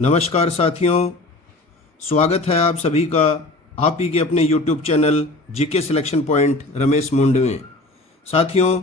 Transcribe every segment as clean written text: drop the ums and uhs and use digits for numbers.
नमस्कार साथियों, स्वागत है आप सभी का आप ही के अपने YouTube channel GK selection point Ramesh मुंड में। साथियों,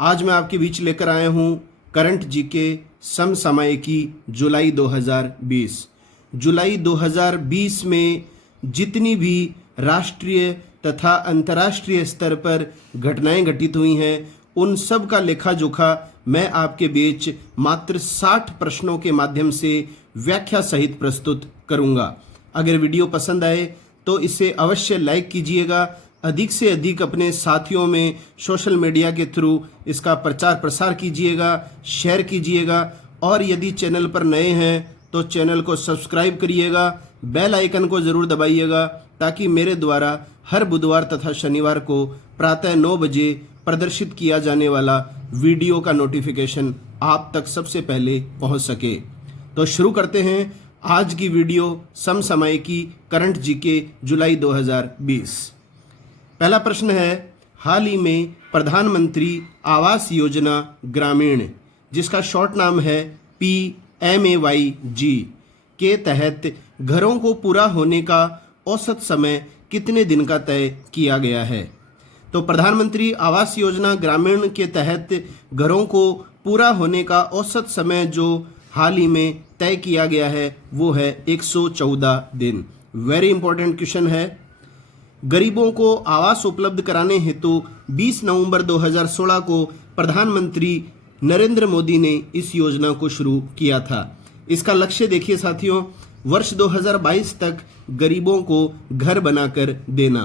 आज मैं आपके बीच लेकर आया हूँ करंट जीके समसामयिकी जुलाई 2020। जुलाई 2020 में जितनी भी राष्ट्रीय तथा अंतर्राष्ट्रीय स्तर पर घटनाएं घटित हुई हैं, उन सब का लेखा जोखा मैं आपके बीच मात्र 60 प्रश्नों के माध्यम से व्याख्या सहित प्रस्तुत करूंगा। अगर वीडियो पसंद आए तो इसे अवश्य लाइक कीजिएगा, अधिक से अधिक अपने साथियों में सोशल मीडिया के थ्रू इसका प्रचार प्रसार कीजिएगा, शेयर कीजिएगा और यदि चैनल पर नए हैं तो चैनल को सब्सक्राइब करिएगा, बेल आइकन को ज़रूर दबाइएगा ताकि मेरे द्वारा हर बुधवार तथा शनिवार को प्रातः 9 बजे प्रदर्शित किया जाने वाला वीडियो का नोटिफिकेशन आप तक सबसे पहले पहुंच सके। तो शुरू करते हैं आज की वीडियो समसामयिकी करंट जीके जुलाई 2020। पहला प्रश्न है, हाल ही में प्रधानमंत्री आवास योजना ग्रामीण, जिसका शॉर्ट नाम है PMAYG के तहत घरों को पूरा होने का औसत समय कितने दिन का तय किया गया है? तो प्रधानमंत्री आवास योजना ग्रामीण के तहत घरों को पूरा होने का औसत समय जो हाल ही में तय किया गया है वो है 114 दिन। वेरी इंपॉर्टेंट क्वेश्चन है। गरीबों को आवास उपलब्ध कराने हेतु 20 नवंबर 2016 को प्रधानमंत्री नरेंद्र मोदी ने इस योजना को शुरू किया था। इसका लक्ष्य देखिए साथियों, वर्ष 2022 तक गरीबों को घर बनाकर देना।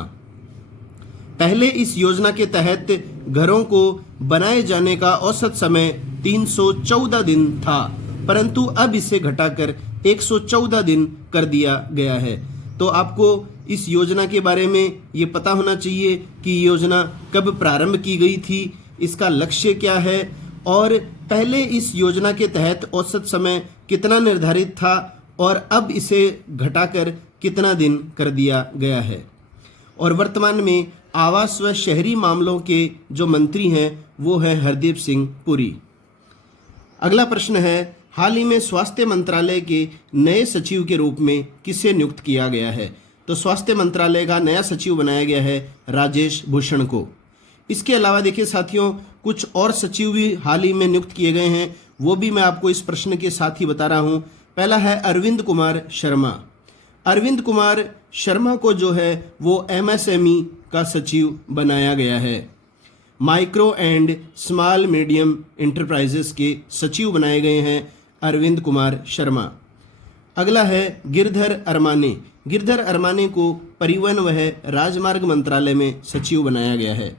पहले इस योजना के तहत घरों को बनाए जाने का औसत समय 314 दिन था, परंतु अब इसे घटाकर 114 दिन कर दिया गया है। तो आपको इस योजना के बारे में ये पता होना चाहिए कि योजना कब प्रारंभ की गई थी, इसका लक्ष्य क्या है और पहले इस योजना के तहत औसत समय कितना निर्धारित था और अब इसे घटाकर कितना दिन कर दिया गया है। और वर्तमान में आवास व शहरी मामलों के जो मंत्री हैं वो हैं हरदीप सिंह पुरी। अगला प्रश्न है, हाल ही में स्वास्थ्य मंत्रालय के नए सचिव के रूप में किसे नियुक्त किया गया है? तो स्वास्थ्य मंत्रालय का नया सचिव बनाया गया है राजेश भूषण को। इसके अलावा देखिए साथियों, कुछ और सचिव भी हाल ही में नियुक्त किए गए हैं, वो भी मैं आपको इस प्रश्न के साथ ही बता रहा हूँ। पहला है अरविंद कुमार शर्मा। अरविंद कुमार शर्मा को जो है वो MSME का सचिव बनाया गया है। Micro and small medium enterprises के सचिव बनाए गए हैं अरविंद कुमार शर्मा। अगला है गिरधर अरमाने। गिरधर अरमाने को परिवहन व राजमार्ग मंत्रालय में सचिव बनाया गया है।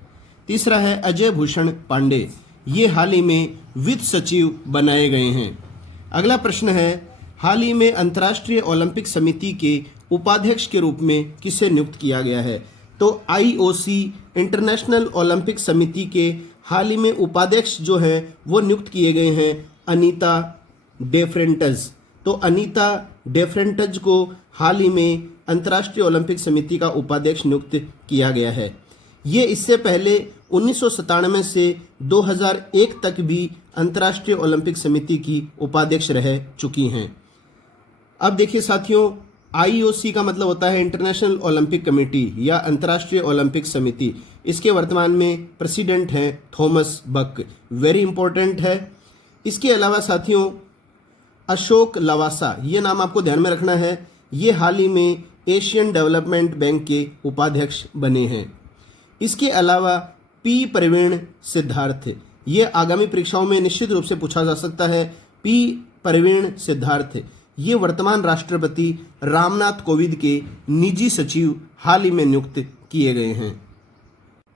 तीसरा है अजय भूषण पांडे, ये हाल ही में वित्त सचिव बनाए गए हैं। अगला प्रश्न है, हाल ही में अंतर्राष्ट्रीय ओलंपिक समिति के उपाध्यक्ष के रूप में किसे नियुक्त किया गया है? तो IOC इंटरनेशनल ओलंपिक समिति के हाल ही में उपाध्यक्ष जो हैं वो नियुक्त किए गए हैं अनीता डेफ्रेंटज। तो अनीता डेफ्रेंटज को हाल ही में अंतर्राष्ट्रीय ओलंपिक समिति का उपाध्यक्ष नियुक्त किया गया है। ये इससे पहले 1997 से 2001 तक भी अंतर्राष्ट्रीय ओलंपिक समिति की उपाध्यक्ष रह चुकी हैं। अब देखिए साथियों, IOC का मतलब होता है इंटरनेशनल ओलंपिक कमेटी या अंतर्राष्ट्रीय ओलंपिक समिति। इसके वर्तमान में प्रेसिडेंट हैं थॉमस बक। वेरी इंपॉर्टेंट है। इसके अलावा साथियों, अशोक लवासा, ये नाम आपको ध्यान में रखना है, ये हाल ही में एशियन डेवलपमेंट बैंक के उपाध्यक्ष बने हैं। इसके अलावा P प्रवीण सिद्धार्थ, ये आगामी परीक्षाओं में निश्चित रूप से पूछा जा सकता है। P प्रवीण सिद्धार्थ ये वर्तमान राष्ट्रपति रामनाथ कोविंद के निजी सचिव हाल ही में नियुक्त किए गए हैं।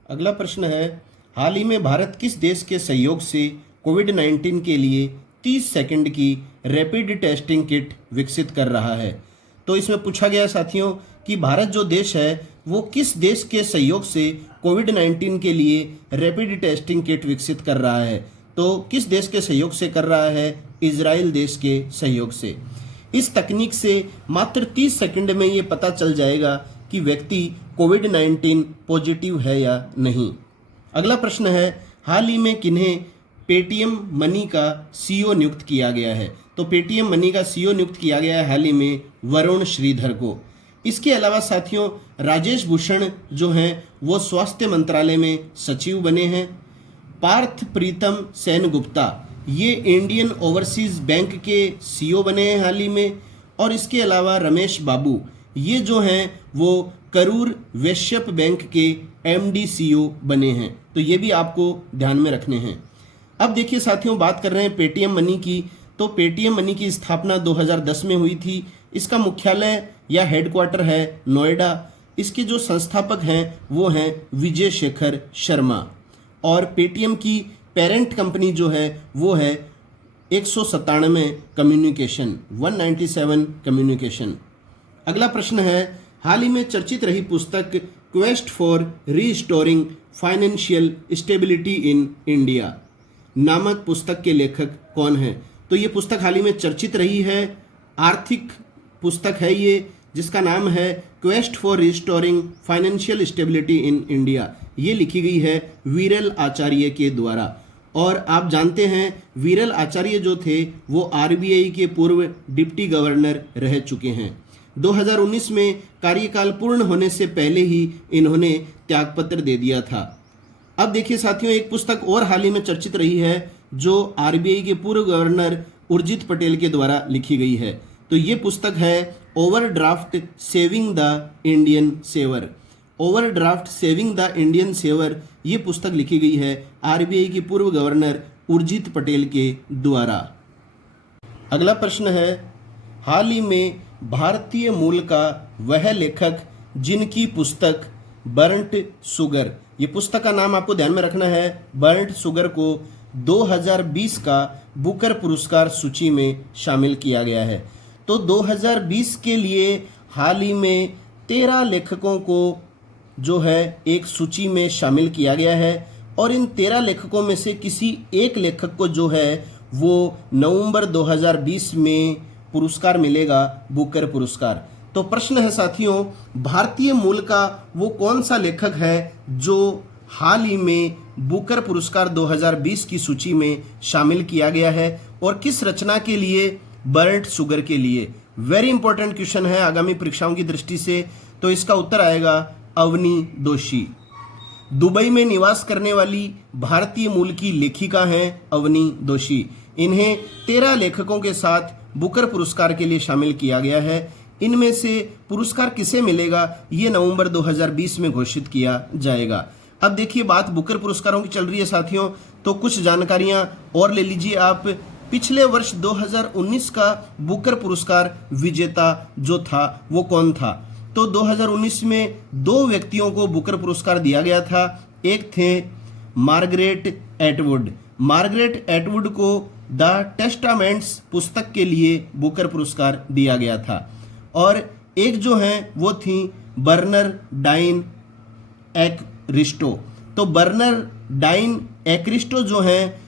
अगला प्रश्न है, हाल ही में भारत किस देश के सहयोग से कोविड-19 के लिए 30 सेकंड की रैपिड टेस्टिंग किट विकसित कर रहा है? तो इसमें पूछा गया साथियों कि भारत जो देश है वो किस देश के सहयोग से कोविड-19 के लिए रैपिड टेस्टिंग किट विकसित कर रहा है? तो किस देश के सहयोग से कर रहा है? इजराइल देश के सहयोग से। इस तकनीक से मात्र 30 सेकंड में ये पता चल जाएगा कि व्यक्ति कोविड-19 पॉजिटिव है या नहीं। अगला प्रश्न है, हाल ही में किन्हें पेटीएम मनी का सीईओ नियुक्त किया गया है। तो पेटीएम मनी का सीईओ नियुक्त किया गया है हाल ही में वरुण श्रीधर को। इसके अलावा साथियों राजेश भूषण जो हैं वो स्वास्थ्य मंत्रालय में सचिव बने हैं। पार्थ प्रीतम सेनगुप्ता ये इंडियन ओवरसीज बैंक के सीईओ बने हैं हाल ही में। और इसके अलावा रमेश बाबू ये जो हैं वो करूर वैश्य बैंक के एमडी सीईओ बने हैं। तो ये भी आपको ध्यान में रखने हैं। अब देखिए साथियों बात कर रहे हैं पेटीएम मनी की। तो पेटीएम मनी की स्थापना 2010 में हुई थी। इसका मुख्यालय या हेडक्वार्टर है नोएडा। इसके जो संस्थापक हैं वो हैं विजय शेखर शर्मा। और पेटीएम की पेरेंट कंपनी जो है वो है 197 कम्युनिकेशन 197 कम्युनिकेशन। अगला प्रश्न है हाल ही में चर्चित रही पुस्तक quest for restoring financial stability in India नामक पुस्तक के लेखक कौन हैं? तो ये पुस्तक हाल ही में चर्चित रही है। आर्थिक पुस्तक है ये जिसका नाम है quest for restoring financial stability in India. ये लिखी गई है वीरल आचार्य के द्वारा। और आप जानते हैं वीरल आचार्य जो थे वो आरबीआई के पूर्व डिप्टी गवर्नर रह चुके हैं। 2019 में कार्यकाल पूर्ण होने से पहले ही इन्होंने त्यागपत्र दे दिया था। अब देखिए साथियों एक पुस्तक और हाल ही में चर्चित रही है जो आरबीआई के पूर्व गवर्नर उर्जित पटेल के द्वारा लिखी गई है। तो ये पुस्तक है overdraft saving the Indian saver. Overdraft saving the Indian saver ये पुस्तक लिखी गई है आरबीआई के पूर्व गवर्नर उर्जित पटेल के द्वारा। अगला प्रश्न है हाल ही में भारतीय मूल का वह लेखक जिनकी पुस्तक बर्न्ट शुगर, ये पुस्तक का नाम आपको ध्यान में रखना है, बर्न्ट शुगर को 2020 का बुकर पुरस्कार सूची में शामिल किया गया है। तो 2020 के लिए हाल ही में 13 लेखकों को जो है एक सूची में शामिल किया गया है। और इन 13 लेखकों में से किसी एक लेखक को जो है वो नवंबर 2020 में पुरस्कार मिलेगा, बुकर पुरस्कार। तो प्रश्न है साथियों भारतीय मूल का वो कौन सा लेखक है जो हाल ही में बुकर पुरस्कार 2020 की सूची में शामिल किया गया है और किस रचना के लिए? बर्न्ट शुगर के लिए। वेरी इंपॉर्टेंट क्वेश्चन है आगामी परीक्षाओं की दृष्टि से। तो इसका उत्तर आएगा अवनी दोषी। दुबई में निवास करने वाली भारतीय मूल की लेखिका हैं अवनी दोषी। इन्हें 13 लेखकों के साथ बुकर पुरस्कार के लिए शामिल किया गया है। इनमें से पुरस्कार किसे मिलेगा ये नवंबर 2020 में घोषित किया जाएगा। अब देखिए बात बुकर पुरस्कारों की चल रही है साथियों, तो कुछ जानकारियां और ले लीजिए आप। पिछले वर्ष 2019 का बुकर पुरस्कार विजेता जो था वो कौन था? तो 2019 में 2 व्यक्तियों को बुकर पुरस्कार दिया गया था। एक थे मार्गरेट एटवुड। मार्गरेट एटवुड को द टेस्टामेंट्स पुस्तक के लिए बुकर पुरस्कार दिया गया था। और एक जो है वो थी बर्नर डाइन एक्रिस्टो। तो बर्नर डाइन एक्रिस्टो जो हैं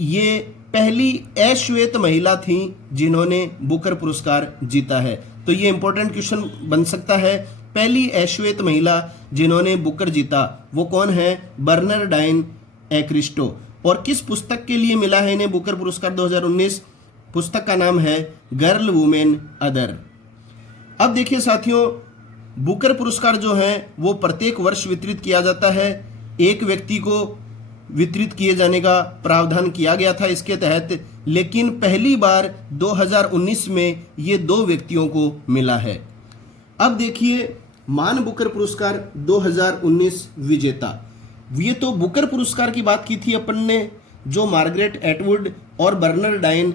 ये पहली अश्वेत महिला थी जिन्होंने बुकर पुरस्कार जीता है। तो ये इंपॉर्टेंट क्वेश्चन बन सकता है, पहली अश्वेत महिला जिन्होंने बुकर जीता वो कौन है? बर्नर डाइन एक्रिस्टो। और किस पुस्तक के लिए मिला है इन्हें बुकर पुरस्कार 2019? पुस्तक का नाम है गर्ल वुमेन अदर। अब देखिए साथियों बुकर पुरस्कार जो है वो प्रत्येक वर्ष वितरित किया जाता है। एक व्यक्ति को वितरित किए जाने का प्रावधान किया गया था इसके तहत, लेकिन पहली बार 2019 में ये 2 व्यक्तियों को मिला है। अब देखिए मान बुकर पुरस्कार 2019 विजेता। ये तो बुकर पुरस्कार की बात की थी अपन ने जो मार्गरेट एटवुड और बर्नर डाइन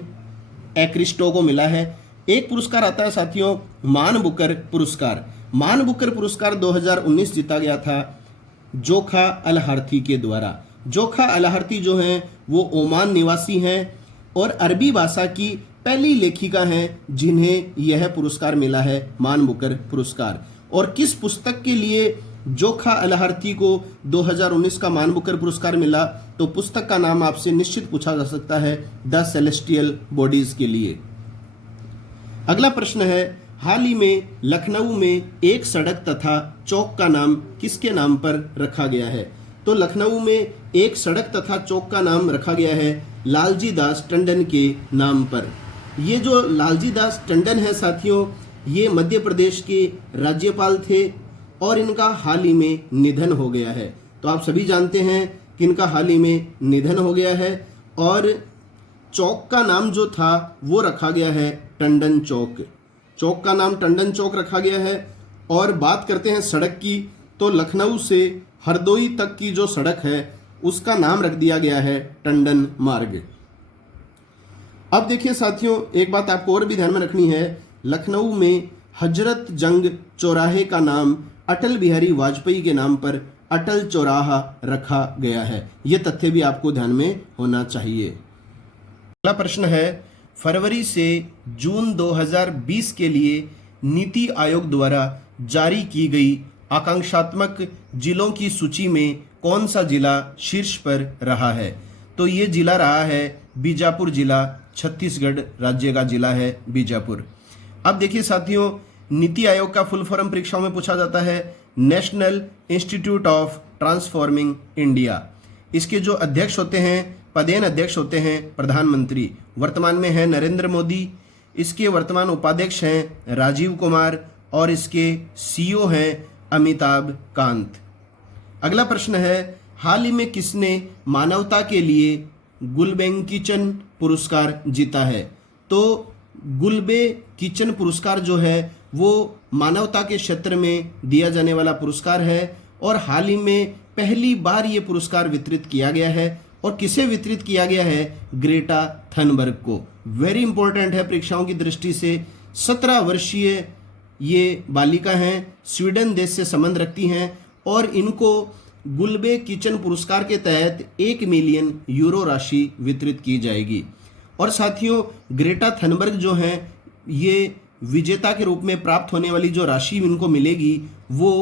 एक्रिस्टो को मिला है। एक पुरस्कार आता है साथियों मान बुकर पुरस्कार। मान बुकर पुरस्कार 2019 जीता गया था जोखा अल-हार्थी के द्वारा। जोखा अल-हार्थी जो हैं वो ओमान निवासी हैं और अरबी भाषा की पहली लेखिका हैं जिन्हें यह पुरस्कार मिला है मान बुकर पुरस्कार। और किस पुस्तक के लिए जोखा अल-हार्थी को 2019 का मान बुकर पुरस्कार मिला? तो पुस्तक का नाम आपसे निश्चित पूछा जा सकता है द सेलेस्टियल बॉडीज के लिए। अगला प्रश्न है हाल ही में लखनऊ में एक सड़क तथा चौक का नाम किसके नाम पर रखा गया है? तो लखनऊ में एक सड़क तथा चौक का नाम रखा गया है लालजी दास टंडन के नाम पर। ये जो लालजी दास टंडन है साथियों, ये मध्य प्रदेश के राज्यपाल थे और इनका हाल ही में निधन हो गया है। तो आप सभी जानते हैं कि इनका हाल ही में निधन हो गया है और चौक का नाम जो था वो रखा गया है टंडन चौक। चौक का नाम टंडन चौक रखा गया है। और बात करते हैं सड़क की, तो लखनऊ से हरदोई तक की जो सड़क है उसका नाम रख दिया गया है टंडन मार्ग। अब देखिए साथियों, एक बात आपको और भी ध्यान में रखनी है, लखनऊ में हजरत जंग चौराहे का नाम अटल बिहारी वाजपेयी के नाम पर अटल चौराहा रखा गया है। यह तथ्य भी आपको ध्यान में होना चाहिए। अगला प्रश्न है, फरवरी से जून 2020 के लिए नीति आयोग द्वारा जारी की गई आकांक्षात्मक जिलों की सूची में कौन सा जिला शीर्ष पर रहा है? तो ये जिला रहा है बीजापुर जिला, छत्तीसगढ़ राज्य का जिला है बीजापुर। अब देखिए साथियों, नीति आयोग का फुल फॉर्म परीक्षाओं में पूछा जाता है national institute of transforming India. इसके जो अध्यक्ष होते हैं, पदेन अध्यक्ष होते हैं प्रधानमंत्री, वर्तमान में है नरेंद्र मोदी। इसके वर्तमान उपाध्यक्ष हैं राजीव कुमार और इसके सीईओ हैं अमिताभ कांत। अगला प्रश्न है, हाल ही में किसने मानवता के लिए गुलबेंकिचन पुरस्कार जीता है? तो गुलबेंकिचन पुरस्कार जो है वो मानवता के क्षेत्र में दिया जाने वाला पुरस्कार है और हाल ही में पहली बार ये पुरस्कार वितरित किया गया है। और किसे वितरित किया गया है? ग्रेटा थनबर्ग को। वेरी इंपॉर्टेंट है परीक्षाओं की दृष्टि से। 17 वर्षीय ये बालिका हैं, स्वीडन देश से संबंध रखती हैं और इनको गुलबेंकिचन पुरस्कार के तहत 1 मिलियन यूरो राशि वितरित की जाएगी। और साथियों, ग्रेटा थनबर्ग जो हैं, ये विजेता के रूप में प्राप्त होने वाली जो राशि इनको मिलेगी वो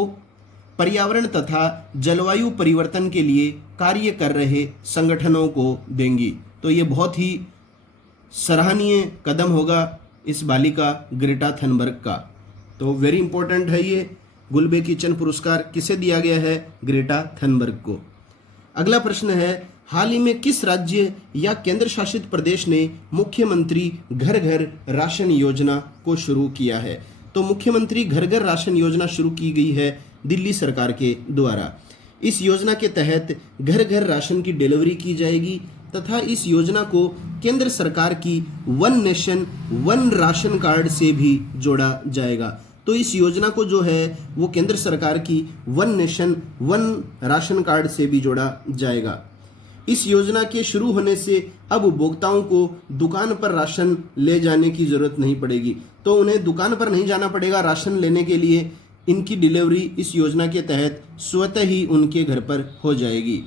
पर्यावरण तथा जलवायु परिवर्तन के लिए कार्य कर रहे संगठनों को देंगी। तो ये बहुत ही सराहनीय कदम होगा इस बालिका ग्रेटा थनबर्ग का। तो वेरी इंपॉर्टेंट है ये। गुलबेंकिचन पुरस्कार किसे दिया गया है? ग्रेटा थनबर्ग को। अगला प्रश्न है, हाल ही में किस राज्य या केंद्र शासित प्रदेश ने मुख्यमंत्री घर घर राशन योजना को शुरू किया है? तो मुख्यमंत्री घर घर राशन योजना शुरू की गई है दिल्ली सरकार के द्वारा। इस योजना के तहत घर घर राशन की डिलीवरी की जाएगी तथा इस योजना को केंद्र सरकार की one nation one ration card से भी जोड़ा जाएगा। तो इस योजना को जो है वो केंद्र सरकार की one nation one ration card से भी जोड़ा जाएगा। इस योजना के शुरू होने से अब उपभोक्ताओं को दुकान पर राशन ले जाने की जरूरत नहीं पड़ेगी। तो उन्हें दुकान पर नहीं जाना पड़ेगा राशन लेने के लिए। इनकी डिलीवरी इस योजना के तहत स्वतः ही उनके घर पर हो जाएगी।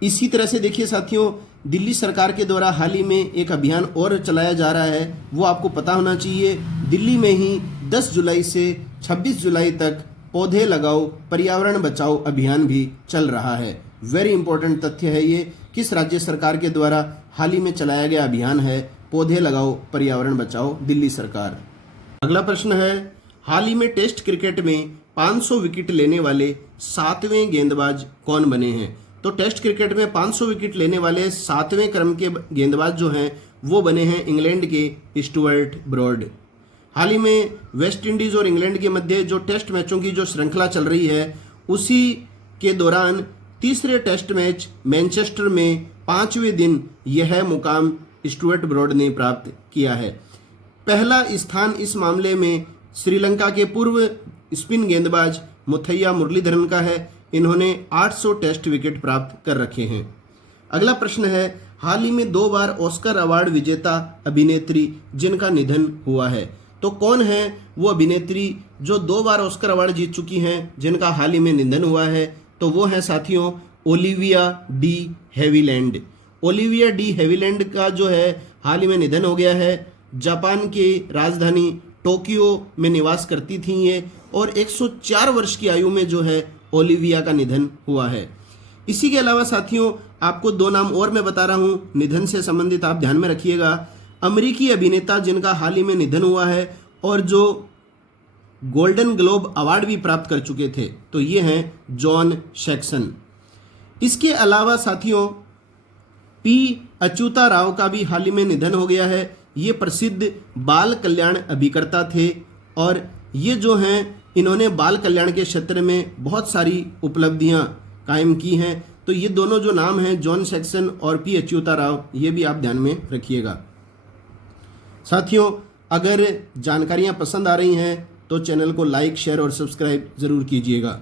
इसी तरह से देखिए साथियों, दिल्ली सरकार के द्वारा हाल ही में एक अभियान और चलाया जा रहा है, वो आपको पता होना चाहिए। दिल्ली में ही 10 जुलाई से 26 जुलाई तक पौधे लगाओ पर्यावरण बचाओ अभियान भी चल रहा है। वेरी इंपॉर्टेंट तथ्य है ये। किस राज्य सरकार के द्वारा हाल ही में चलाया गया अभियान है पौधे लगाओ पर्यावरण बचाओ? दिल्ली सरकार। अगला प्रश्न है, हाल ही में टेस्ट क्रिकेट में 500 विकेट लेने वाले 7वें गेंदबाज कौन बने हैं? तो टेस्ट क्रिकेट में 500 विकेट लेने वाले 7वें क्रम के गेंदबाज जो हैं वो बने हैं इंग्लैंड के स्टुअर्ट ब्रॉड। हाल ही में वेस्ट इंडीज और इंग्लैंड के मध्य जो टेस्ट मैचों की जो श्रृंखला चल रही है उसी के दौरान तीसरे टेस्ट मैच मैनचेस्टर में 5वें दिन यह मुकाम स्टुअर्ट ब्रॉड ने प्राप्त किया है। पहला स्थान इस मामले में श्रीलंका के पूर्व स्पिन गेंदबाज मुथैया मुरलीधरन का है। इन्होंने 800 टेस्ट विकेट प्राप्त कर रखे हैं। अगला प्रश्न है, हाल ही में 2 बार ऑस्कर अवार्ड विजेता अभिनेत्री जिनका निधन हुआ है। तो कौन है वो अभिनेत्री जो 2 बार ऑस्कर अवार्ड जीत चुकी हैं जिनका हाल ही में निधन हुआ है? तो वो है साथियों Olivia de Havilland. Olivia de Havilland का जो है हाल ही में निधन हो गया है। जापान की राजधानी टोक्यो में निवास करती थी ये और 104 वर्ष की आयु में जो है ओलिविया का निधन हुआ है। इसी के अलावा साथियों आपको 2 नाम और मैं बता रहा हूँ निधन से संबंधित, आप ध्यान में रखिएगा। अमेरिकी अभिनेता जिनका हाल ही में निधन हुआ है और जो गोल्डन ग्लोब अवार्ड भी प्राप्त कर चुके थे, तो ये हैं जॉन सैक्सन। इसके अलावा साथियों पी अच्युता राव का भी हाल ही में निधन हो गया है। ये प्रसिद्ध बाल कल्याण अभिकर्ता थे और ये जो हैं इन्होंने बाल कल्याण के क्षेत्र में बहुत सारी उपलब्धियां कायम की हैं। तो ये दोनों जो नाम हैं जॉन सैक्सन और पी अच्युता राव, ये भी आप ध्यान में रखिएगा। साथियों अगर जानकारियां पसंद आ रही हैं तो चैनल को लाइक, शेयर और सब्सक्राइब जरूर कीजिएगा।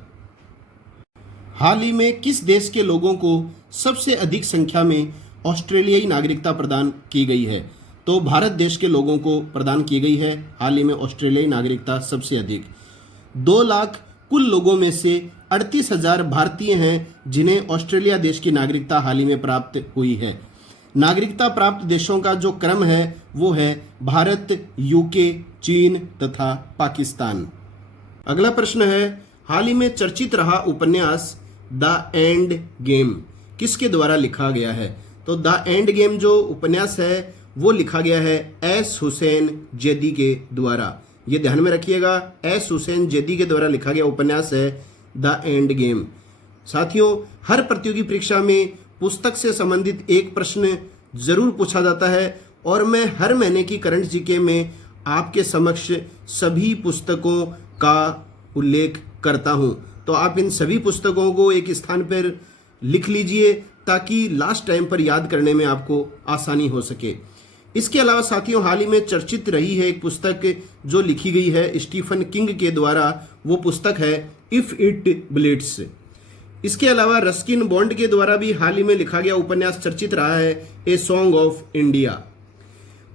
हाल ही में किस देश के लोगों को सबसे अधिक संख्या में ऑस्ट्रेलियाई नागरिकता प्रदान की गई है? तो भारत देश के लोगों को प्रदान की गई है हाल ही में ऑस्ट्रेलियाई नागरिकता सबसे अधिक। 2 लाख कुल लोगों में से 38,000 भारतीय हैं जिन्हें ऑस्ट्रेलिया देश की नागरिकता हाल ही में प्राप्त हुई है। नागरिकता प्राप्त देशों का जो क्रम है वो है भारत, यूके, चीन तथा पाकिस्तान। अगला प्रश्न है, हाल ही में चर्चित रहा उपन्यास द एंड गेम किसके द्वारा लिखा गया है? तो द एंड गेम जो उपन्यास है वो लिखा गया है एस हुसैन जैदी के द्वारा। ये ध्यान में रखिएगा, एस हुसैन जैदी के द्वारा लिखा गया उपन्यास है द एंड गेम। साथियों हर प्रतियोगी परीक्षा में पुस्तक से संबंधित एक प्रश्न जरूर पूछा जाता है और मैं हर महीने की करंट जीके में आपके समक्ष सभी पुस्तकों का उल्लेख करता हूं। तो आप इन सभी पुस्तकों को एक स्थान पर लिख लीजिए ताकि लास्ट टाइम पर याद करने में आपको आसानी हो सके। इसके अलावा साथियों हाल ही में चर्चित रही है एक पुस्तक जो लिखी गई है स्टीफन किंग के द्वारा, वो पुस्तक है इफ इट ब्लीड्स। इसके अलावा रस्किन बॉन्ड के द्वारा भी हाल ही में लिखा गया उपन्यास चर्चित रहा है ए सॉन्ग ऑफ इंडिया।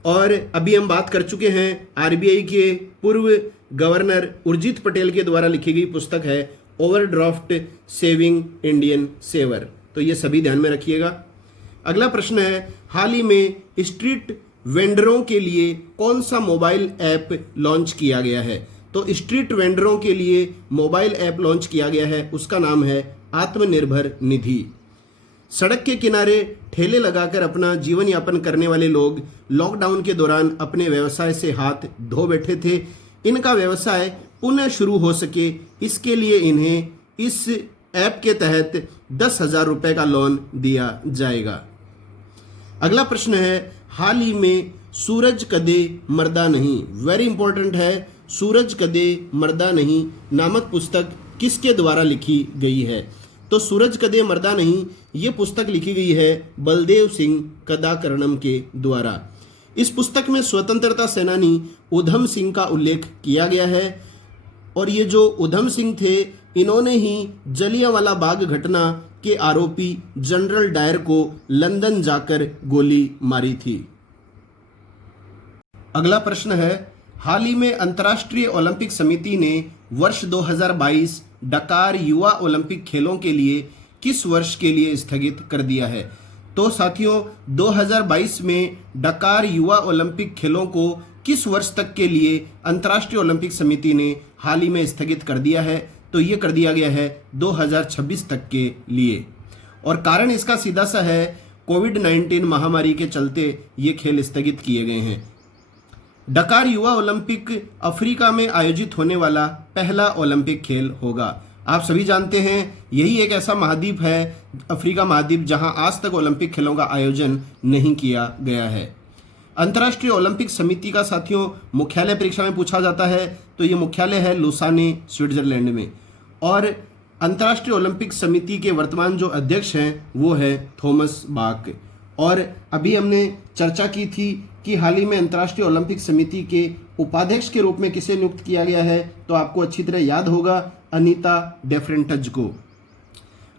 और अभी हम बात कर चुके हैं आरबीआई के पूर्व गवर्नर उर्जित पटेल के द्वारा लिखी गई पुस्तक है ओवरड्राफ्ट सेविंग इंडियन सेवर। तो ये सभी ध्यान में रखिएगा। अगला प्रश्न है, हाल ही में स्ट्रीट वेंडरों के लिए कौन सा मोबाइल ऐप लॉन्च किया गया है? तो स्ट्रीट वेंडरों के लिए मोबाइल ऐप लॉन्च किया गया है, उसका नाम है आत्मनिर्भर निधि। सड़क के किनारे ठेले लगाकर अपना जीवन यापन करने वाले लोग लॉकडाउन के दौरान अपने व्यवसाय से हाथ धो बैठे थे। इनका व्यवसाय पुनः शुरू हो सके इसके लिए इन्हें इस ऐप के तहत 10,000 रुपए का लोन दिया जाएगा। अगला प्रश्न है, हाल ही में सूरज कदे मर्दा नहीं, वेरी इंपॉर्टेंट है, सूरज कदे मर्दा नहीं नामक पुस्तक किसके द्वारा लिखी गई है? तो सूरज कदे मर्दा नहीं ये पुस्तक लिखी गई है बलदेव सिंह कदाकर्णम के द्वारा। इस पुस्तक में स्वतंत्रता सेनानी उधम सिंह का उल्लेख किया गया है और ये जो उधम सिंह थे इन्होंने ही जलियांवाला बाग घटना के आरोपी जनरल डायर को लंदन जाकर गोली मारी थी। अगला प्रश्न है, हाल ही में अंतर्राष्ट्रीय ओलंपिक समिति ने वर्ष 2022 डकार युवा ओलंपिक खेलों के लिए किस वर्ष के लिए स्थगित कर दिया है? तो साथियों 2022 में डकार युवा ओलंपिक खेलों को किस वर्ष तक के लिए अंतर्राष्ट्रीय ओलंपिक समिति ने हाल ही में स्थगित कर दिया है? तो ये कर दिया गया है 2026 तक के लिए और कारण इसका सीधा सा है कोविड-19 महामारी के चलते ये खेल स्थगित किए गए हैं। डकार युवा ओलंपिक अफ्रीका में आयोजित होने वाला पहला ओलंपिक खेल होगा। आप सभी जानते हैं यही एक ऐसा महाद्वीप है अफ्रीका महाद्वीप जहां आज तक ओलंपिक खेलों का आयोजन नहीं किया गया है। अंतर्राष्ट्रीय ओलंपिक समिति का साथियों मुख्यालय परीक्षा में पूछा जाता है तो ये मुख्यालय है लुसाने स्विट्जरलैंड में और अंतर्राष्ट्रीय ओलंपिक समिति के वर्तमान जो अध्यक्ष हैं वो है थॉमस बाक। और अभी हमने चर्चा की थी कि हाल ही में अंतर्राष्ट्रीय ओलंपिक समिति के उपाध्यक्ष के रूप में किसे नियुक्त किया गया है? तो आपको अच्छी तरह याद होगा अनीता डेफ्रेंटज को।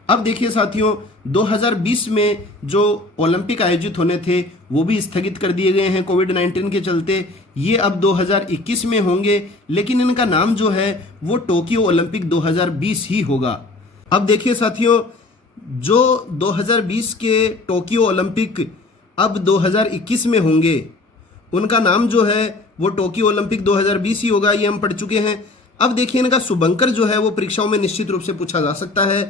अब देखिए साथियों 2020 में जो ओलंपिक आयोजित होने थे वो भी स्थगित कर दिए गए हैं कोविड-19 के चलते। ये अब 2021 में होंगे लेकिन इनका नाम जो है वो टोक्यो ओलंपिक 2020 ही होगा। अब देखिए साथियों जो 2020 के टोक्यो ओलंपिक अब 2021 में होंगे उनका नाम जो है वो टोक्यो ओलंपिक 2020 ही होगा, ये हम पढ़ चुके हैं। अब देखिए इनका शुभंकर जो है वो परीक्षाओं में निश्चित रूप से पूछा जा सकता है।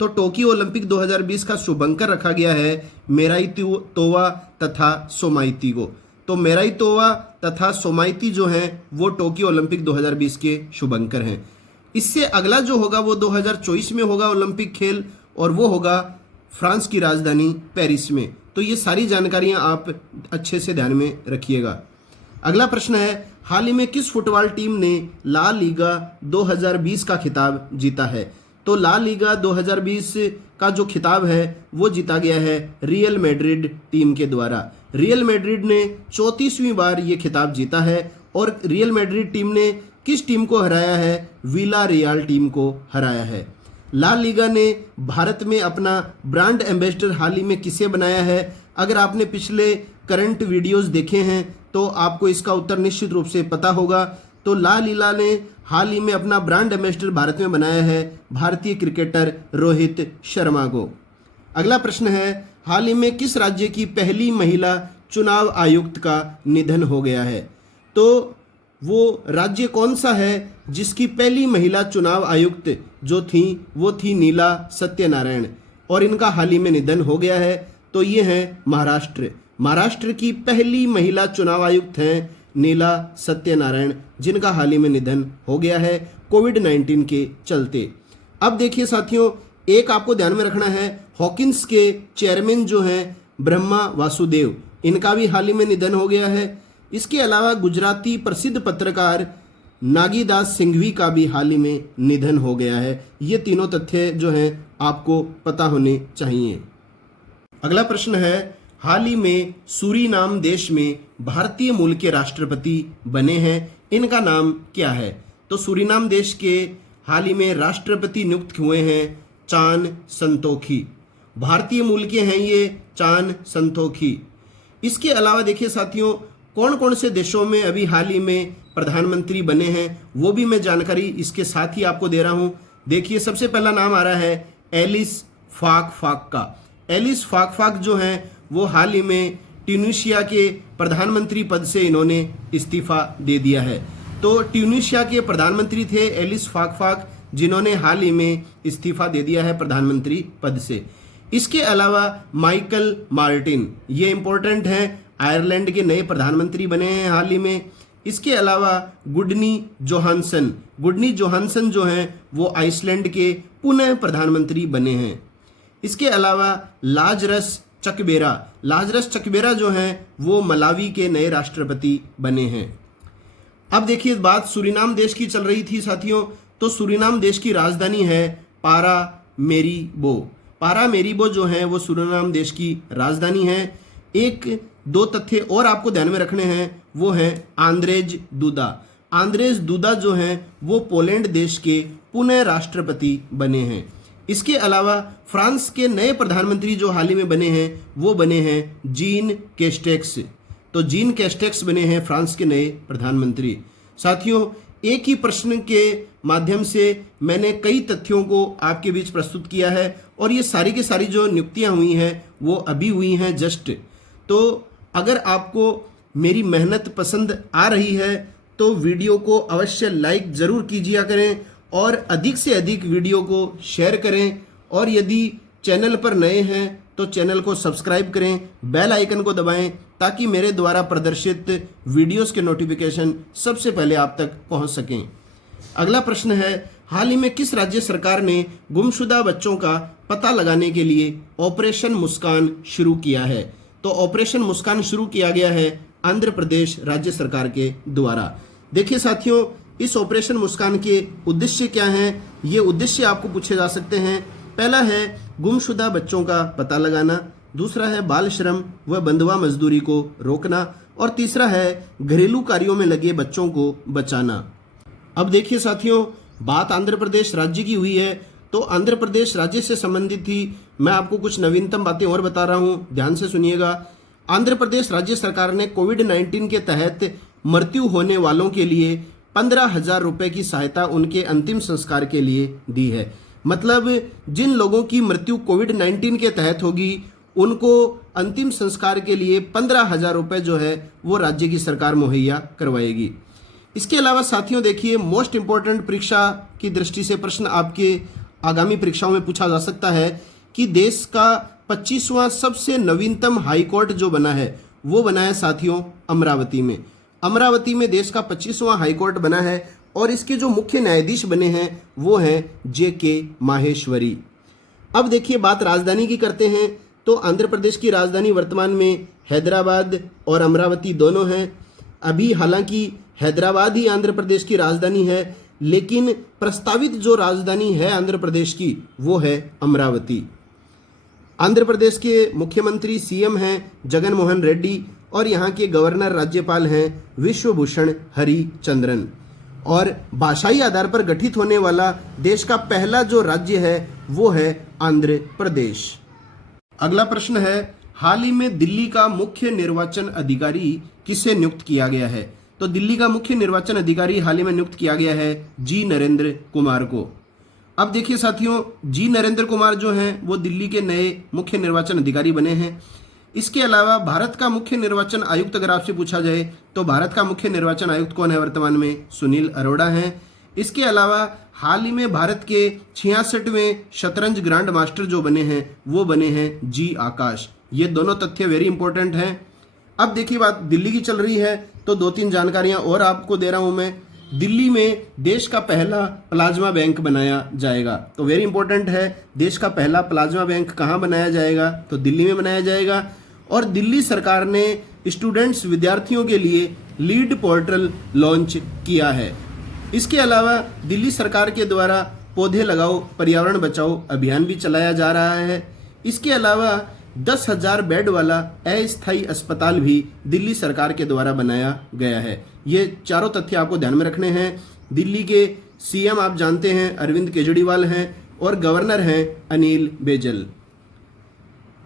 तो टोक्यो ओलंपिक 2020 का शुभंकर रखा गया है मेराइतोवा तथा सोमाइती को। तो मेराइतोवा तथा सोमाइती जो हैं वो टोक्यो ओलंपिक 2020 के शुभंकर हैं। इससे अगला जो होगा वो 2024 में होगा ओलंपिक खेल और वो होगा फ्रांस की राजधानी पेरिस में। तो ये सारी जानकारियां आप अच्छे से ध्यान में रखिएगा। अगला प्रश्न है, हाल ही में किस फुटबॉल टीम ने ला लीगा 2020 का खिताब जीता है? तो ला लीगा 2020 का जो खिताब है वो जीता गया है रियल मैड्रिड टीम के द्वारा। रियल मैड्रिड ने 34वीं बार ये खिताब जीता है और रियल मैड्रिड टीम ने किस टीम को हराया है? विला रियल टीम को हराया है। ला लीगा ने भारत में अपना ब्रांड एम्बेसडर हाल ही में किसे बनाया है? अगर आपने पिछले करंट वीडियोस देखे हैं तो आपको इसका उत्तर निश्चित रूप से पता होगा। तो ला लीला ने हाल ही में अपना ब्रांड एम्बेसडर भारत में बनाया है भारतीय क्रिकेटर रोहित शर्मा को। अगला प्रश्न है, हाल ही में किस राज्य की पहली महिला चुनाव आयुक्त का निधन हो गया है? तो वो राज्य कौन सा है जिसकी पहली महिला चुनाव आयुक्त जो थी वो थी नीला सत्यनारायण, और इनका हाल ही में निधन हो गया है। तो ये है महाराष्ट्र। महाराष्ट्र की पहली महिला चुनाव आयुक्त हैं नीला सत्यनारायण, जिनका हाल ही में निधन हो गया है कोविड-19 के चलते। अब देखिए साथियों, एक आपको ध्यान में रखना है, हॉकिंस के चेयरमैन जो हैं ब्रह्मा वासुदेव, इनका भी हाल ही में निधन हो गया है। इसके अलावा गुजराती प्रसिद्ध पत्रकार नागीदास सिंघवी का भी हाल ही में निधन हो गया है। ये तीनों तथ्य जो हैं आपको पता होने चाहिए। अगला प्रश्न है, हाल ही में सूरीनाम देश में भारतीय मूल के राष्ट्रपति बने हैं, इनका नाम क्या है? तो सूरीनाम देश के हाल ही में राष्ट्रपति नियुक्त हुए हैं चान संतोखी। भारतीय मूल के हैं ये चान संतोखी। इसके अलावा देखिए साथियों, कौन कौन से देशों में अभी हाल ही में प्रधानमंत्री बने हैं वो भी मैं जानकारी इसके साथ ही आपको दे रहा हूं। देखिए, सबसे पहला नाम आ रहा है एलिस फाक का। एलिस फाक जो हैं वो हाल ही में ट्यूनीशिया के प्रधानमंत्री पद से इन्होंने इस्तीफा दे दिया है। तो ट्यूनीशिया के प्रधानमंत्री थे एलिस फाक, जिन्होंने हाल ही में इस्तीफा दे दिया है प्रधानमंत्री पद से। इसके अलावा माइकल मार्टिन, ये इंपॉर्टेंट हैं, आयरलैंड के नए प्रधानमंत्री बने हैं हाल ही में। इसके अलावा गुडनी जोहानसन जो हैं वो आइसलैंड के पुनः प्रधानमंत्री बने हैं। इसके अलावा लाजरस चकबेरा जो हैं वो मलावी के नए राष्ट्रपति बने हैं। अब देखिए, बात सूरीनाम देश की चल रही थी साथियों, तो सूरीनाम देश की राजधानी है पारामेरिबो जो है वो सूरीनाम देश की राजधानी है। एक दो तथ्य और आपको ध्यान में रखने हैं, वो हैं आंद्रेज दुदा जो हैं वो पोलैंड देश के पुनः राष्ट्रपति बने हैं। इसके अलावा फ्रांस के नए प्रधानमंत्री जो हाल ही में बने हैं वो बने हैं जीन कैस्टेक्स। तो जीन कैस्टेक्स बने हैं फ्रांस के नए प्रधानमंत्री। साथियों, एक ही प्रश्न के माध्यम से मैंने कई तथ्यों को आपके बीच प्रस्तुत किया है और ये सारी की सारी जो नियुक्तियां हुई हैं वो अभी हुई हैं जस्ट। तो अगर आपको मेरी मेहनत पसंद आ रही है तो वीडियो को अवश्य लाइक ज़रूर कीजिए करें और अधिक से अधिक वीडियो को शेयर करें, और यदि चैनल पर नए हैं तो चैनल को सब्सक्राइब करें, बेल आइकन को दबाएं ताकि मेरे द्वारा प्रदर्शित वीडियोस के नोटिफिकेशन सबसे पहले आप तक पहुंच सकें। अगला प्रश्न है, हाल ही में किस राज्य सरकार ने गुमशुदा बच्चों का पता लगाने के लिए ऑपरेशन मुस्कान शुरू किया है? तो ऑपरेशन मुस्कान शुरू किया गया है आंध्र प्रदेश राज्य सरकार के द्वारा। देखिए साथियों, इस ऑपरेशन मुस्कान के उद्देश्य क्या हैं, ये उद्देश्य आपको पूछे जा सकते हैं। पहला है गुमशुदा बच्चों का पता लगाना, दूसरा है बाल श्रम व बंधुआ मजदूरी को रोकना, और तीसरा है घरेलू कार्यों में लगे बच्चों को बचाना। अब देखिए साथियों, बात आंध्र प्रदेश राज्य की हुई है, तो आंध्र प्रदेश राज्य से संबंधित ही मैं आपको कुछ नवीनतम बातें और बता रहा हूं, ध्यान से सुनिएगा। आंध्र प्रदेश राज्य सरकार ने कोविड-19 के तहत मृत्यु होने वालों के लिए 15,000 रुपए की सहायता उनके अंतिम संस्कार के लिए दी है। मतलब जिन लोगों की मृत्यु कोविड-19 के तहत होगी उनको अंतिम संस्कार के लिए 15,000 रुपए जो है वो राज्य की सरकार मुहैया करवाएगी। इसके अलावा साथियों देखिए, मोस्ट इंपॉर्टेंट परीक्षा की दृष्टि से प्रश्न आपके आगामी परीक्षाओं में पूछा जा सकता है कि देश का 25वां सबसे नवीनतम हाई कोर्ट जो बना है वो बना है साथियों अमरावती में। अमरावती में देश का 25वां हाई कोर्ट बना है और इसके जो मुख्य न्यायाधीश बने हैं वो हैं JK माहेश्वरी। अब देखिए बात राजधानी की करते हैं तो आंध्र प्रदेश की राजधानी वर्तमान में हैदराबाद और अमरावती दोनों हैं। अभी हालांकि हैदराबाद ही आंध्र प्रदेश की राजधानी है, लेकिन प्रस्तावित जो राजधानी है आंध्र प्रदेश की वो है अमरावती। आंध्र प्रदेश के मुख्यमंत्री सीएम हैं जगन मोहन रेड्डी और यहाँ के गवर्नर राज्यपाल हैं विश्वभूषण हरिचंद्रन। और भाषाई आधार पर गठित होने वाला देश का पहला जो राज्य है वो है आंध्र प्रदेश। अगला प्रश्न है, हाल ही में दिल्ली का मुख्य निर्वाचन अधिकारी किसे नियुक्त किया गया है? तो दिल्ली का मुख्य निर्वाचन अधिकारी हाल ही में नियुक्त किया गया है जी नरेंद्र कुमार को। अब देखिए साथियों, जी नरेंद्र कुमार जो हैं वो दिल्ली के नए मुख्य निर्वाचन अधिकारी बने हैं। इसके अलावा भारत का मुख्य निर्वाचन आयुक्त अगर आपसे पूछा जाए तो भारत का मुख्य निर्वाचन आयुक्त कौन है वर्तमान में? सुनील अरोड़ा हैं। इसके अलावा हाल ही में भारत के 66वें शतरंज ग्रैंड मास्टर जो बने हैं वो बने हैं जी आकाश। ये दोनों तथ्य वेरी इंपॉर्टेंट हैं। अब देखिए बात दिल्ली की चल रही है तो 2-3 जानकारियां और आपको दे रहा हूं मैं। दिल्ली में देश का पहला प्लाज्मा बैंक बनाया जाएगा, तो वेरी इंपॉर्टेंट है। देश का पहला प्लाज्मा बैंक कहाँ बनाया जाएगा? तो दिल्ली में बनाया जाएगा। और दिल्ली सरकार ने स्टूडेंट्स विद्यार्थियों के लिए लीड पोर्टल लॉन्च किया है। इसके अलावा दिल्ली सरकार के द्वारा पौधे लगाओ पर्यावरण बचाओ अभियान भी चलाया जा रहा है। इसके अलावा 10,000 बेड वाला अस्थायी अस्पताल भी दिल्ली सरकार के द्वारा बनाया गया है। ये चारों तथ्य आपको ध्यान में रखने हैं। दिल्ली के सीएम आप जानते हैं अरविंद केजरीवाल हैं और गवर्नर हैं अनिल बैजल।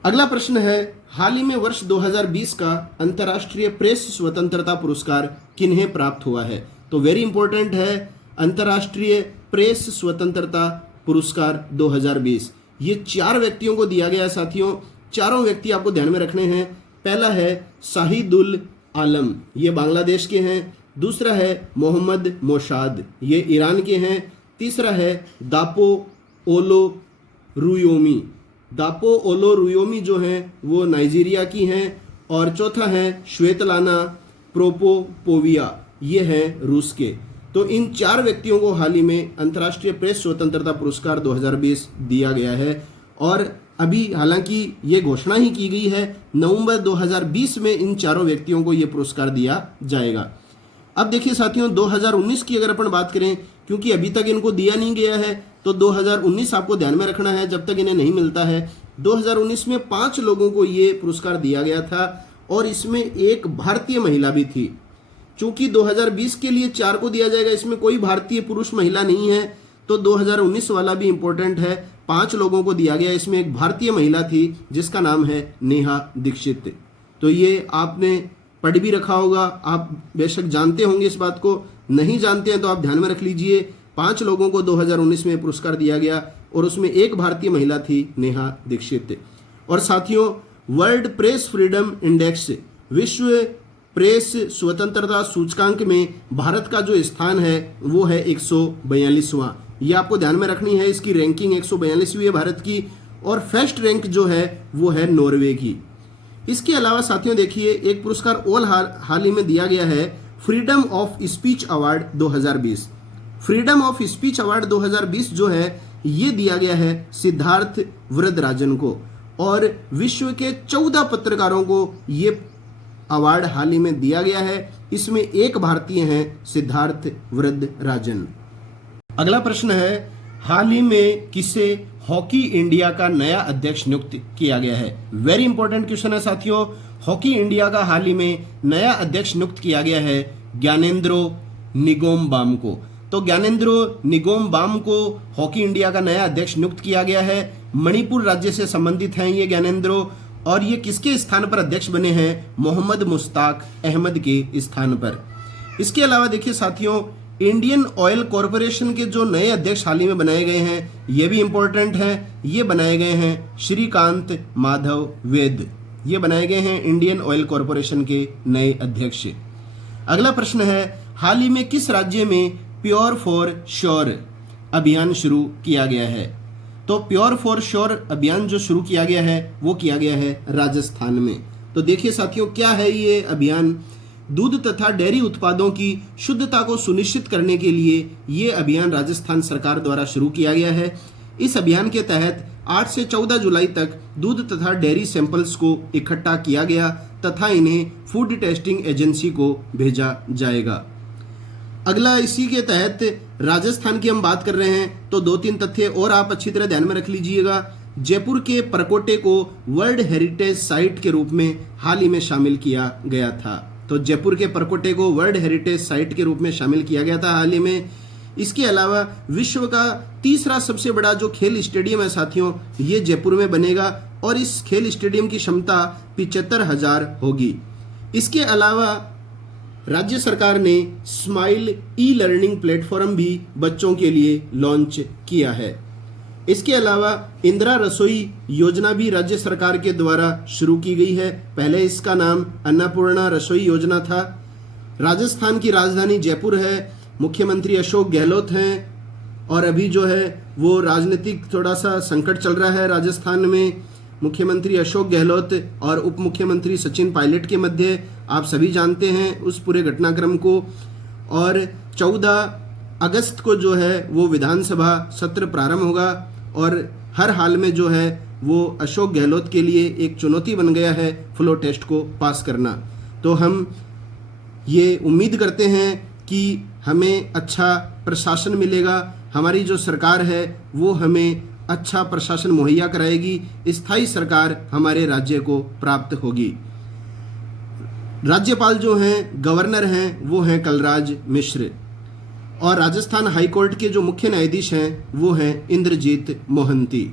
अगला प्रश्न है, हाल ही में वर्ष 2020 का अंतर्राष्ट्रीय प्रेस स्वतंत्रता पुरस्कार किन्हें प्राप्त हुआ है? तो वेरी इंपॉर्टेंट है, अंतर्राष्ट्रीय प्रेस स्वतंत्रता पुरस्कार 2020 ये 4 व्यक्तियों को दिया गया है साथियों। चारों व्यक्ति आपको ध्यान में रखने हैं। पहला है शाहिदुल आलम, ये बांग्लादेश के हैं। दूसरा है मोहम्मद मोशाद, ये ईरान के हैं। तीसरा है दापो ओलो रुयोमी, दापो ओलो रुयोमी जो हैं वो नाइजीरिया की हैं। और चौथा है श्वेतलाना प्रोपोपोविया, ये हैं रूस के। तो इन 4 व्यक्तियों को हाल ही में अंतर्राष्ट्रीय प्रेस स्वतंत्रता पुरस्कार 2020 दिया गया है। और अभी हालांकि ये घोषणा ही की गई है, नवंबर 2020 में इन चारों व्यक्तियों को ये पुरस्कार दिया जाएगा। अब देखिए साथियों, 2019 की अगर अपन बात करें, क्योंकि अभी तक इनको दिया नहीं गया है तो 2019 आपको ध्यान में रखना है जब तक इन्हें नहीं मिलता है। 2019 में 5 लोगों को ये पुरस्कार दिया गया था और इसमें एक भारतीय महिला भी थी। चूंकि 2020 के लिए 4 को दिया जाएगा, इसमें कोई भारतीय पुरुष महिला नहीं है, तो 2019 वाला भी इंपॉर्टेंट है। 5 लोगों को दिया गया, इसमें एक भारतीय महिला थी जिसका नाम है नेहा दीक्षित। तो ये आपने पढ़ भी रखा होगा, आप बेशक जानते होंगे इस बात को। नहीं जानते हैं तो आप ध्यान में रख लीजिए। 5 लोगों को 2019 में पुरस्कार दिया गया और उसमें एक भारतीय महिला थी नेहा दीक्षित। और साथियों, वर्ल्ड प्रेस फ्रीडम इंडेक्स, विश्व प्रेस स्वतंत्रता सूचकांक में भारत का जो स्थान है वो है 142वां। ये आपको ध्यान में रखनी है, इसकी रैंकिंग 142वीं है भारत की। और फर्स्ट रैंक जो है वो है नॉर्वे की। इसके अलावा साथियों देखिए, एक पुरस्कार और हाल ही में दिया गया है, freedom of speech award 2020। Freedom of speech award 2020 जो है ये दिया गया है सिद्धार्थ वरदराजन को। और विश्व के 14 पत्रकारों को ये अवार्ड हाल ही में दिया गया है। इसमें एक भारतीय हैं सिद्धार्थ वरदराजन। अगला प्रश्न है, हाल ही में किसे हॉकी इंडिया का नया अध्यक्ष नियुक्त किया गया है? वेरी इंपॉर्टेंट क्वेश्चन है साथियों। हॉकी इंडिया का हाल ही में नया अध्यक्ष नियुक्त किया गया है ज्ञानेंद्रो निंगोमबाम को। तो ज्ञानेंद्रो निंगोमबाम को हॉकी इंडिया का नया अध्यक्ष नियुक्त किया गया है। मणिपुर राज्य से संबंधित हैं ये ज्ञानेंद्रो। और ये किसके स्थान पर अध्यक्ष बने हैं? मोहम्मद मुश्ताक अहमद के स्थान पर। इसके अलावा देखिए साथियों, इंडियन ऑयल कॉरपोरेशन के जो नए अध्यक्ष हाल ही में बनाए गए हैं ये भी इंपॉर्टेंट हैं। ये बनाए गए हैं श्रीकांत माधव वेद। ये बनाए गए हैं इंडियन ऑयल कॉरपोरेशन के नए अध्यक्ष। अगला प्रश्न है, हाल ही में किस राज्य में प्योर फॉर श्योर अभियान शुरू किया गया है? तो प्योर फॉर श्योर अभियान जो शुरू किया गया है वो किया गया है राजस्थान में। तो देखिए साथियों, क्या है ये अभियान? दूध तथा डेयरी उत्पादों की शुद्धता को सुनिश्चित करने के लिए ये अभियान राजस्थान सरकार द्वारा शुरू किया गया है। इस अभियान के तहत 8 से 14 जुलाई तक दूध तथा डेयरी सैंपल्स को इकट्ठा किया गया तथा इन्हें फूड टेस्टिंग एजेंसी को भेजा जाएगा। अगला इसी के तहत राजस्थान की हम बात कर रहे हैं, तो 2-3 तथ्य और आप अच्छी तरह ध्यान में रख लीजिएगा। जयपुर के परकोटे को वर्ल्ड हेरिटेज साइट के रूप में हाल ही में शामिल किया गया था। तो जयपुर के परकोटे को वर्ल्ड हेरिटेज साइट के रूप में शामिल किया गया था हाल ही में। इसके अलावा विश्व का तीसरा सबसे बड़ा जो खेल स्टेडियम है साथियों, ये जयपुर में बनेगा और इस खेल स्टेडियम की क्षमता 75,000 होगी। इसके अलावा राज्य सरकार ने स्माइल ई लर्निंग प्लेटफॉर्म भी बच्चों के लिए लॉन्च किया है। इसके अलावा इंदिरा रसोई योजना भी राज्य सरकार के द्वारा शुरू की गई है। पहले इसका नाम अन्नपूर्णा रसोई योजना था। राजस्थान की राजधानी जयपुर है, मुख्यमंत्री अशोक गहलोत हैं और अभी जो है वो राजनीतिक थोड़ा सा संकट चल रहा है राजस्थान में। मुख्यमंत्री अशोक गहलोत और उप मुख्यमंत्री सचिन पायलट के मध्य आप सभी जानते हैं उस पूरे घटनाक्रम को। और 14 अगस्त को जो है वो विधानसभा सत्र प्रारंभ होगा और हर हाल में जो है वो अशोक गहलोत के लिए एक चुनौती बन गया है फ्लो टेस्ट को पास करना। तो हम ये उम्मीद करते हैं कि हमें अच्छा प्रशासन मिलेगा, हमारी जो सरकार है वो हमें अच्छा प्रशासन मुहैया कराएगी, स्थायी सरकार हमारे राज्य को प्राप्त होगी। राज्यपाल जो हैं, गवर्नर हैं, वो हैं कलराज मिश्र और राजस्थान हाईकोर्ट के जो मुख्य न्यायाधीश हैं वो हैं इंद्रजीत मोहंती।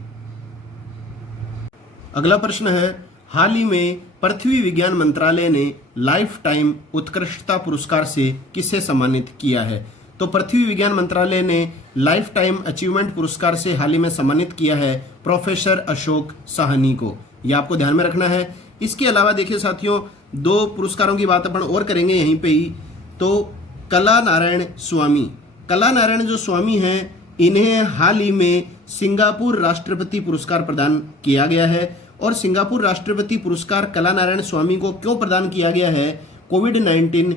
अगला प्रश्न है, हाल ही में पृथ्वी विज्ञान मंत्रालय ने लाइफ टाइम उत्कृष्टता पुरस्कार से किसे सम्मानित किया है? तो पृथ्वी विज्ञान मंत्रालय ने लाइफ टाइम अचीवमेंट पुरस्कार से हाल ही में सम्मानित किया है प्रोफेसर अशोक साहनी को। ये आपको ध्यान में रखना है। इसके अलावा देखिए साथियों, 2 पुरस्कारों की बात अपन और करेंगे यहीं पे ही। तो कला नारायण जो स्वामी हैं, इन्हें हाल ही में सिंगापुर राष्ट्रपति पुरस्कार प्रदान किया गया है। और सिंगापुर राष्ट्रपति पुरस्कार कला नारायण स्वामी को क्यों प्रदान किया गया है? कोविड-19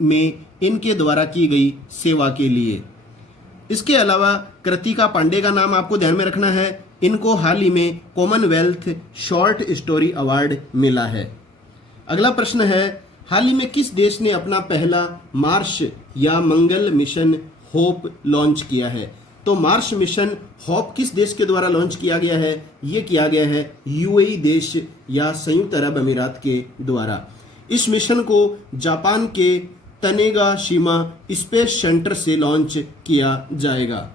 में इनके द्वारा की गई सेवा के लिए। इसके अलावा कृतिका पांडे का नाम आपको ध्यान में रखना है। इनको हाल ही में कॉमनवेल्थ शॉर्ट स्टोरी अवार्ड मिला है। अगला प्रश्न है, हाल ही में किस देश ने अपना पहला मार्स या मंगल मिशन होप लॉन्च किया है? तो मार्स मिशन होप किस देश के द्वारा लॉन्च किया गया है? ये किया गया है यूएई देश या संयुक्त अरब अमीरात के द्वारा। इस मिशन को जापान के तनेगाशिमा स्पेस सेंटर से लॉन्च किया जाएगा।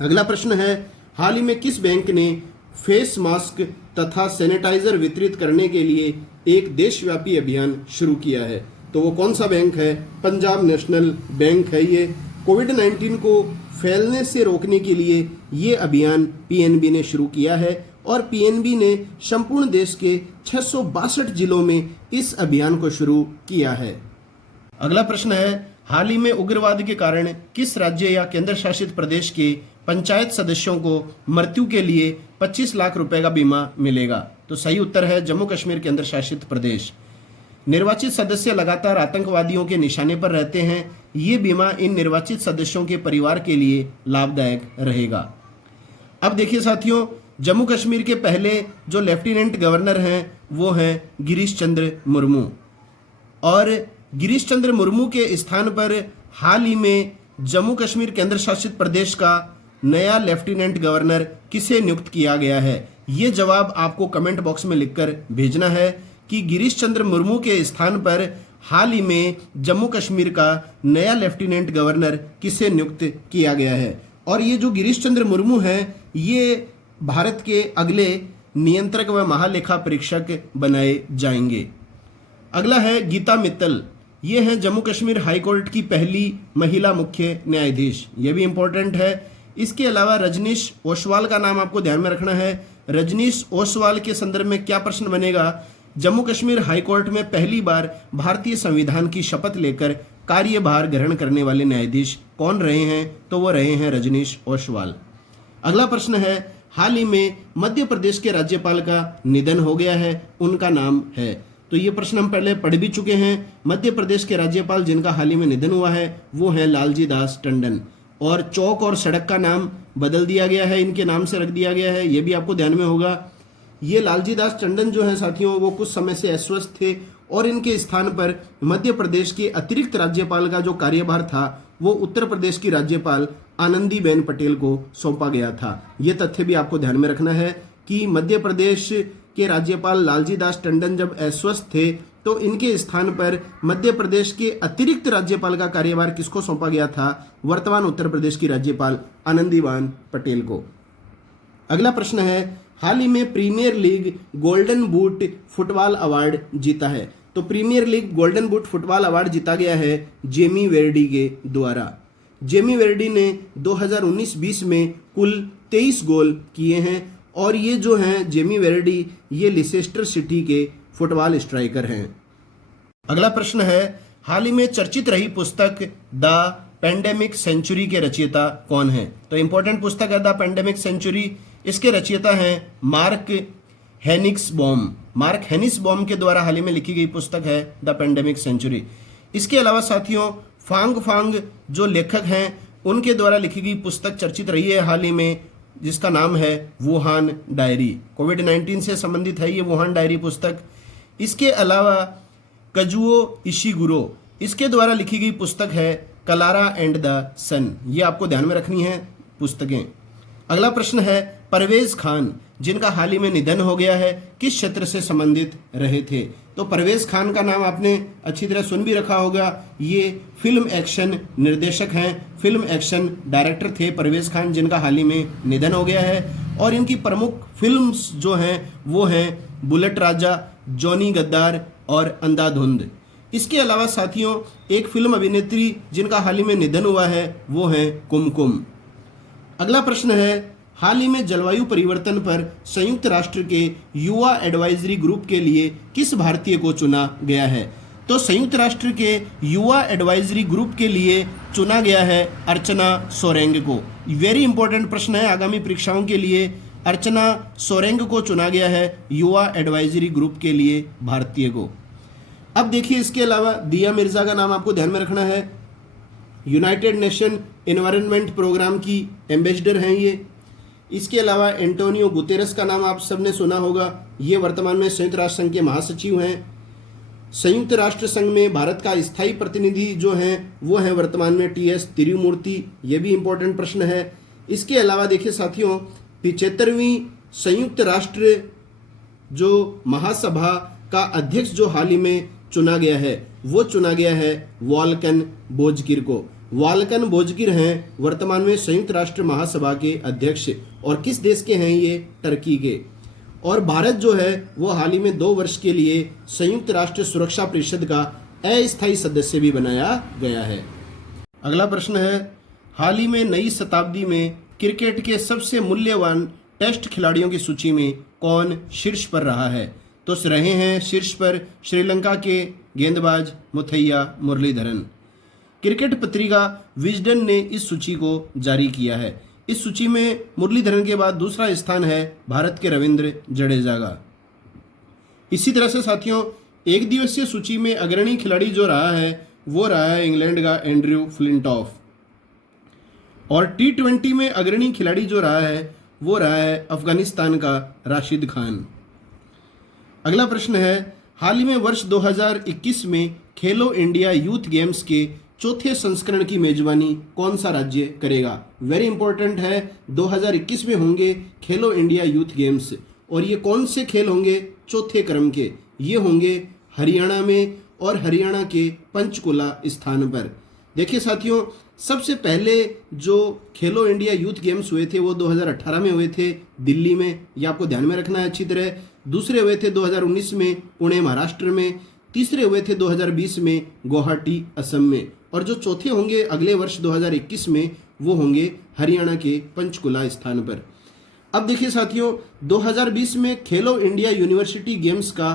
अगला प्रश्न है, हाल ही में किस बैंक ने फेस मास्क तथा सैनिटाइजर वितरित करने के लिए एक देशव्यापी अभियान शुरू किया है? तो वो कौन सा बैंक है? पंजाब नेशनल बैंक है। ये कोविड-19 को फैलने से रोकने के लिए ये अभियान पीएनबी ने शुरू किया है और पीएनबी ने संपूर्ण देश के 662 जिलों में इस अभियान को शुरू किया है। अगला प्रश्न है, हाल ही में उग्रवाद के कारण किस राज्य या केंद्र शासित प्रदेश के पंचायत सदस्यों को मृत्यु के लिए 25 लाख रुपए का बीमा मिलेगा? तो सही उत्तर है जम्मू कश्मीर केंद्र शासित प्रदेश। निर्वाचित सदस्य लगातार आतंकवादियों के निशाने पर रहते हैं। ये बीमा इन निर्वाचित सदस्यों के परिवार के लिए लाभदायक रहेगा। अब देखिए साथियों, जम्मू कश्मीर के पहले जो लेफ्टिनेंट गवर्नर हैं वो हैं गिरीश चंद्र मुर्मू और गिरीश चंद्र मुर्मू के स्थान पर हाल ही में जम्मू कश्मीर केंद्र शासित प्रदेश का नया लेफ्टिनेंट गवर्नर किसे नियुक्त किया गया है? ये जवाब आपको कमेंट बॉक्स में लिखकर भेजना है कि गिरीश चंद्र मुर्मू के स्थान पर हाल ही में जम्मू कश्मीर का नया लेफ्टिनेंट गवर्नर किसे नियुक्त किया गया है। और ये जो गिरीश चंद्र मुर्मू हैं, ये भारत के अगले नियंत्रक व महालेखा परीक्षक बनाए जाएंगे। अगला है गीता मित्तल। ये हैं जम्मू कश्मीर हाईकोर्ट की पहली महिला मुख्य न्यायाधीश। ये भी इंपॉर्टेंट है। इसके अलावा रजनीश ओसवाल का नाम आपको ध्यान में रखना है। रजनीश ओसवाल के संदर्भ में क्या प्रश्न बनेगा? जम्मू कश्मीर हाईकोर्ट में पहली बार भारतीय संविधान की शपथ लेकर कार्यभार ग्रहण करने वाले न्यायाधीश कौन रहे हैं? तो वो रहे हैं रजनीश ओसवाल। अगला प्रश्न है, हाल ही में मध्य प्रदेश के राज्यपाल का निधन हो गया है, उनका नाम है। तो ये प्रश्न हम पहले पढ़ भी चुके हैं। मध्य प्रदेश के राज्यपाल जिनका हाल ही में निधन हुआ है वो है लालजी दास टंडन। और चौक और सड़क का नाम बदल दिया गया है, इनके नाम से रख दिया गया है, ये भी आपको ध्यान में होगा। ये लालजी दास टंडन जो है साथियों वो कुछ समय से अस्वस्थ थे और इनके स्थान पर मध्य प्रदेश के अतिरिक्त राज्यपाल का जो कार्यभार था वो उत्तर प्रदेश की राज्यपाल आनंदीबेन पटेल को सौंपा गया था। ये तथ्य भी आपको ध्यान में रखना है कि मध्य प्रदेश के राज्यपाल लालजी दास टंडन जब अस्वस्थ थे तो इनके स्थान पर मध्य प्रदेश के अतिरिक्त राज्यपाल का कार्यभार किसको सौंपा गया था? वर्तमान उत्तर प्रदेश की राज्यपाल आनंदीबेन पटेल को। अगला प्रश्न है, हाल ही में premier league golden boot football award जीता है। तो premier league golden boot football award जीता गया है जेमी वेर्डी के द्वारा। जेमी वेर्डी ने 2019-20 में कुल 23 गोल किए हैं और ये जो हैं जेमी वेर्डी ये लिसेस्टर सिटी के फुटबॉल स्ट्राइकर हैं। अगला प्रश्न है, हाल ही में चर्चित रही पुस्तक द पेंडेमिक सेंचुरी के रचयिता कौन है? तो इंपॉर्टेंट पुस्तक है द पेंडेमिक सेंचुरी। इसके रचयिता हैं मार्क हेनिक्सबॉम। मार्क हेनिक्सबॉम के द्वारा हाल ही में लिखी गई पुस्तक है द पेंडेमिक सेंचुरी। इसके अलावा साथियों फांग फांग जो लेखक हैं उनके द्वारा लिखी गई पुस्तक चर्चित रही है हाल ही में, जिसका नाम है वुहान डायरी। कोविड-19 से संबंधित है ये वुहान डायरी पुस्तक। इसके अलावा कजुओ इशिगुरो इसके द्वारा लिखी गई पुस्तक है कलारा एंड द सन। ये आपको ध्यान में रखनी है पुस्तकें। अगला प्रश्न है, परवेज खान जिनका हाल ही में निधन हो गया है किस क्षेत्र से संबंधित रहे थे? तो परवेज खान का नाम आपने अच्छी तरह सुन भी रखा होगा। ये फिल्म एक्शन निर्देशक हैं, फिल्म एक्शन डायरेक्टर थे परवेज खान, जिनका हाल ही में निधन हो गया है। और इनकी प्रमुख फिल्म्स जो हैं वो हैं बुलेट राजा, जॉनी गद्दार और अंधाधुंध। इसके अलावा साथियों एक फिल्म अभिनेत्री जिनका हाल ही में निधन हुआ है वो है कुमकुम। अगला प्रश्न है, हाल ही में जलवायु परिवर्तन पर संयुक्त राष्ट्र के युवा एडवाइजरी ग्रुप के लिए किस भारतीय को चुना गया है? तो संयुक्त राष्ट्र के युवा एडवाइजरी ग्रुप के लिए चुना गया है अर्चना सोरेंग को। वेरी इंपॉर्टेंट प्रश्न है आगामी परीक्षाओं के लिए। अर्चना सोरेंग को चुना गया है युवा एडवाइजरी ग्रुप के लिए भारतीय को। अब देखिए इसके अलावा दिया मिर्जा का नाम आपको ध्यान में रखना है। यूनाइटेड नेशन एनवायरनमेंट प्रोग्राम की एम्बेसडर हैं ये। इसके अलावा एंटोनियो गुतेरस का नाम आप सबने सुना होगा। ये वर्तमान में संयुक्त राष्ट्र संघ के महासचिव हैं। संयुक्त राष्ट्र संघ में भारत का स्थायी प्रतिनिधि जो हैं वो हैं वर्तमान में टी.एस. तिरुमूर्ति। ये भी इंपॉर्टेंट प्रश्न है। इसके अलावा देखिए साथियों 75वीं संयुक्त राष्ट्र जो महासभा का अध्यक्ष जो हाल ही में चुना गया है वो चुना गया है वॉल्कन बोजकिर को। वॉल्कन बोजकिर हैं वर्तमान में संयुक्त राष्ट्र महासभा के अध्यक्ष और किस देश के हैं ये? टर्की के। और भारत जो है वो हाल ही में 2 वर्ष के लिए संयुक्त राष्ट्र सुरक्षा परिषद का अस्थायी सदस्य भी बनाया गया है। अगला प्रश्न है, हाल ही में नई शताब्दी में क्रिकेट के सबसे मूल्यवान टेस्ट खिलाड़ियों की सूची में कौन शीर्ष पर रहा है? तो रहे हैं शीर्ष पर श्रीलंका के गेंदबाज मुथैया मुरलीधरन। क्रिकेट पत्रिका विजडन ने इस सूची को जारी किया है। इस सूची में मुरलीधरन के बाद दूसरा स्थान है भारत के रविंद्र जडेजा का। इसी तरह से साथियों एक दिवसीय सूची में अग्रणी खिलाड़ी जो रहा है वो रहा है इंग्लैंड का एंड्रयू फ्लिंटॉफ। और T20 में अग्रणी खिलाड़ी जो रहा है वो रहा है अफगानिस्तान का राशिद खान। अगला प्रश्न है, हाल ही में वर्ष 2021 में खेलो इंडिया यूथ गेम्स के चौथे संस्करण की मेजबानी कौन सा राज्य करेगा? वेरी इंपॉर्टेंट है, 2021 में होंगे खेलो इंडिया यूथ गेम्स और ये कौन से खेल होंगे? चौथे क्रम के। ये होंगे हरियाणा में और हरियाणा के पंचकुला स्थान पर। देखिए साथियों सबसे पहले जो खेलो इंडिया यूथ गेम्स हुए थे वो 2018 में हुए थे दिल्ली में, ये आपको ध्यान में रखना है अच्छी तरह। दूसरे हुए थे 2019 में पुणे महाराष्ट्र में। तीसरे हुए थे 2020 में गुवाहाटी असम में। और जो चौथे होंगे अगले वर्ष 2021 में वो होंगे हरियाणा के पंचकुला स्थान पर। अब देखिए साथियों 2020 में खेलो इंडिया यूनिवर्सिटी गेम्स का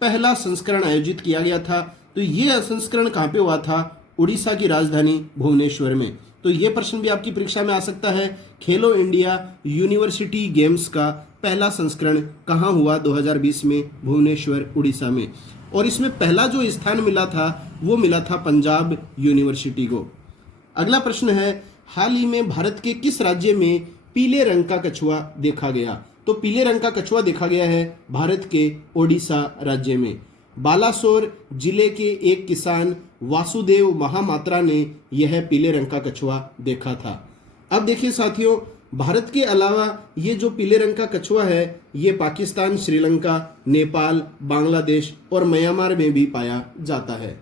पहला संस्करण आयोजित किया गया था। तो ये संस्करण कहाँ पे हुआ था? उड़ीसा की राजधानी भुवनेश्वर में। तो ये प्रश्न भी आपकी परीक्षा में आ सकता है, खेलो इंडिया यूनिवर्सिटी गेम्स का पहला संस्करण कहाँ हुआ? 2020 में भुवनेश्वर उड़ीसा में। और इसमें पहला जो स्थान मिला था वो मिला था पंजाब यूनिवर्सिटी को। अगला प्रश्न है, हाल ही में भारत के किस राज्य में पीले रंग का कछुआ देखा गया? तो पीले रंग का कछुआ देखा गया है भारत के ओडिशा राज्य में। बालासोर जिले के एक किसान वासुदेव महामात्रा ने यह पीले रंग का कछुआ देखा था। अब देखिए साथियों, भारत के अलावा ये जो पीले रंग का कछुआ है ये पाकिस्तान, श्रीलंका, नेपाल, बांग्लादेश और म्यांमार में भी पाया जाता है।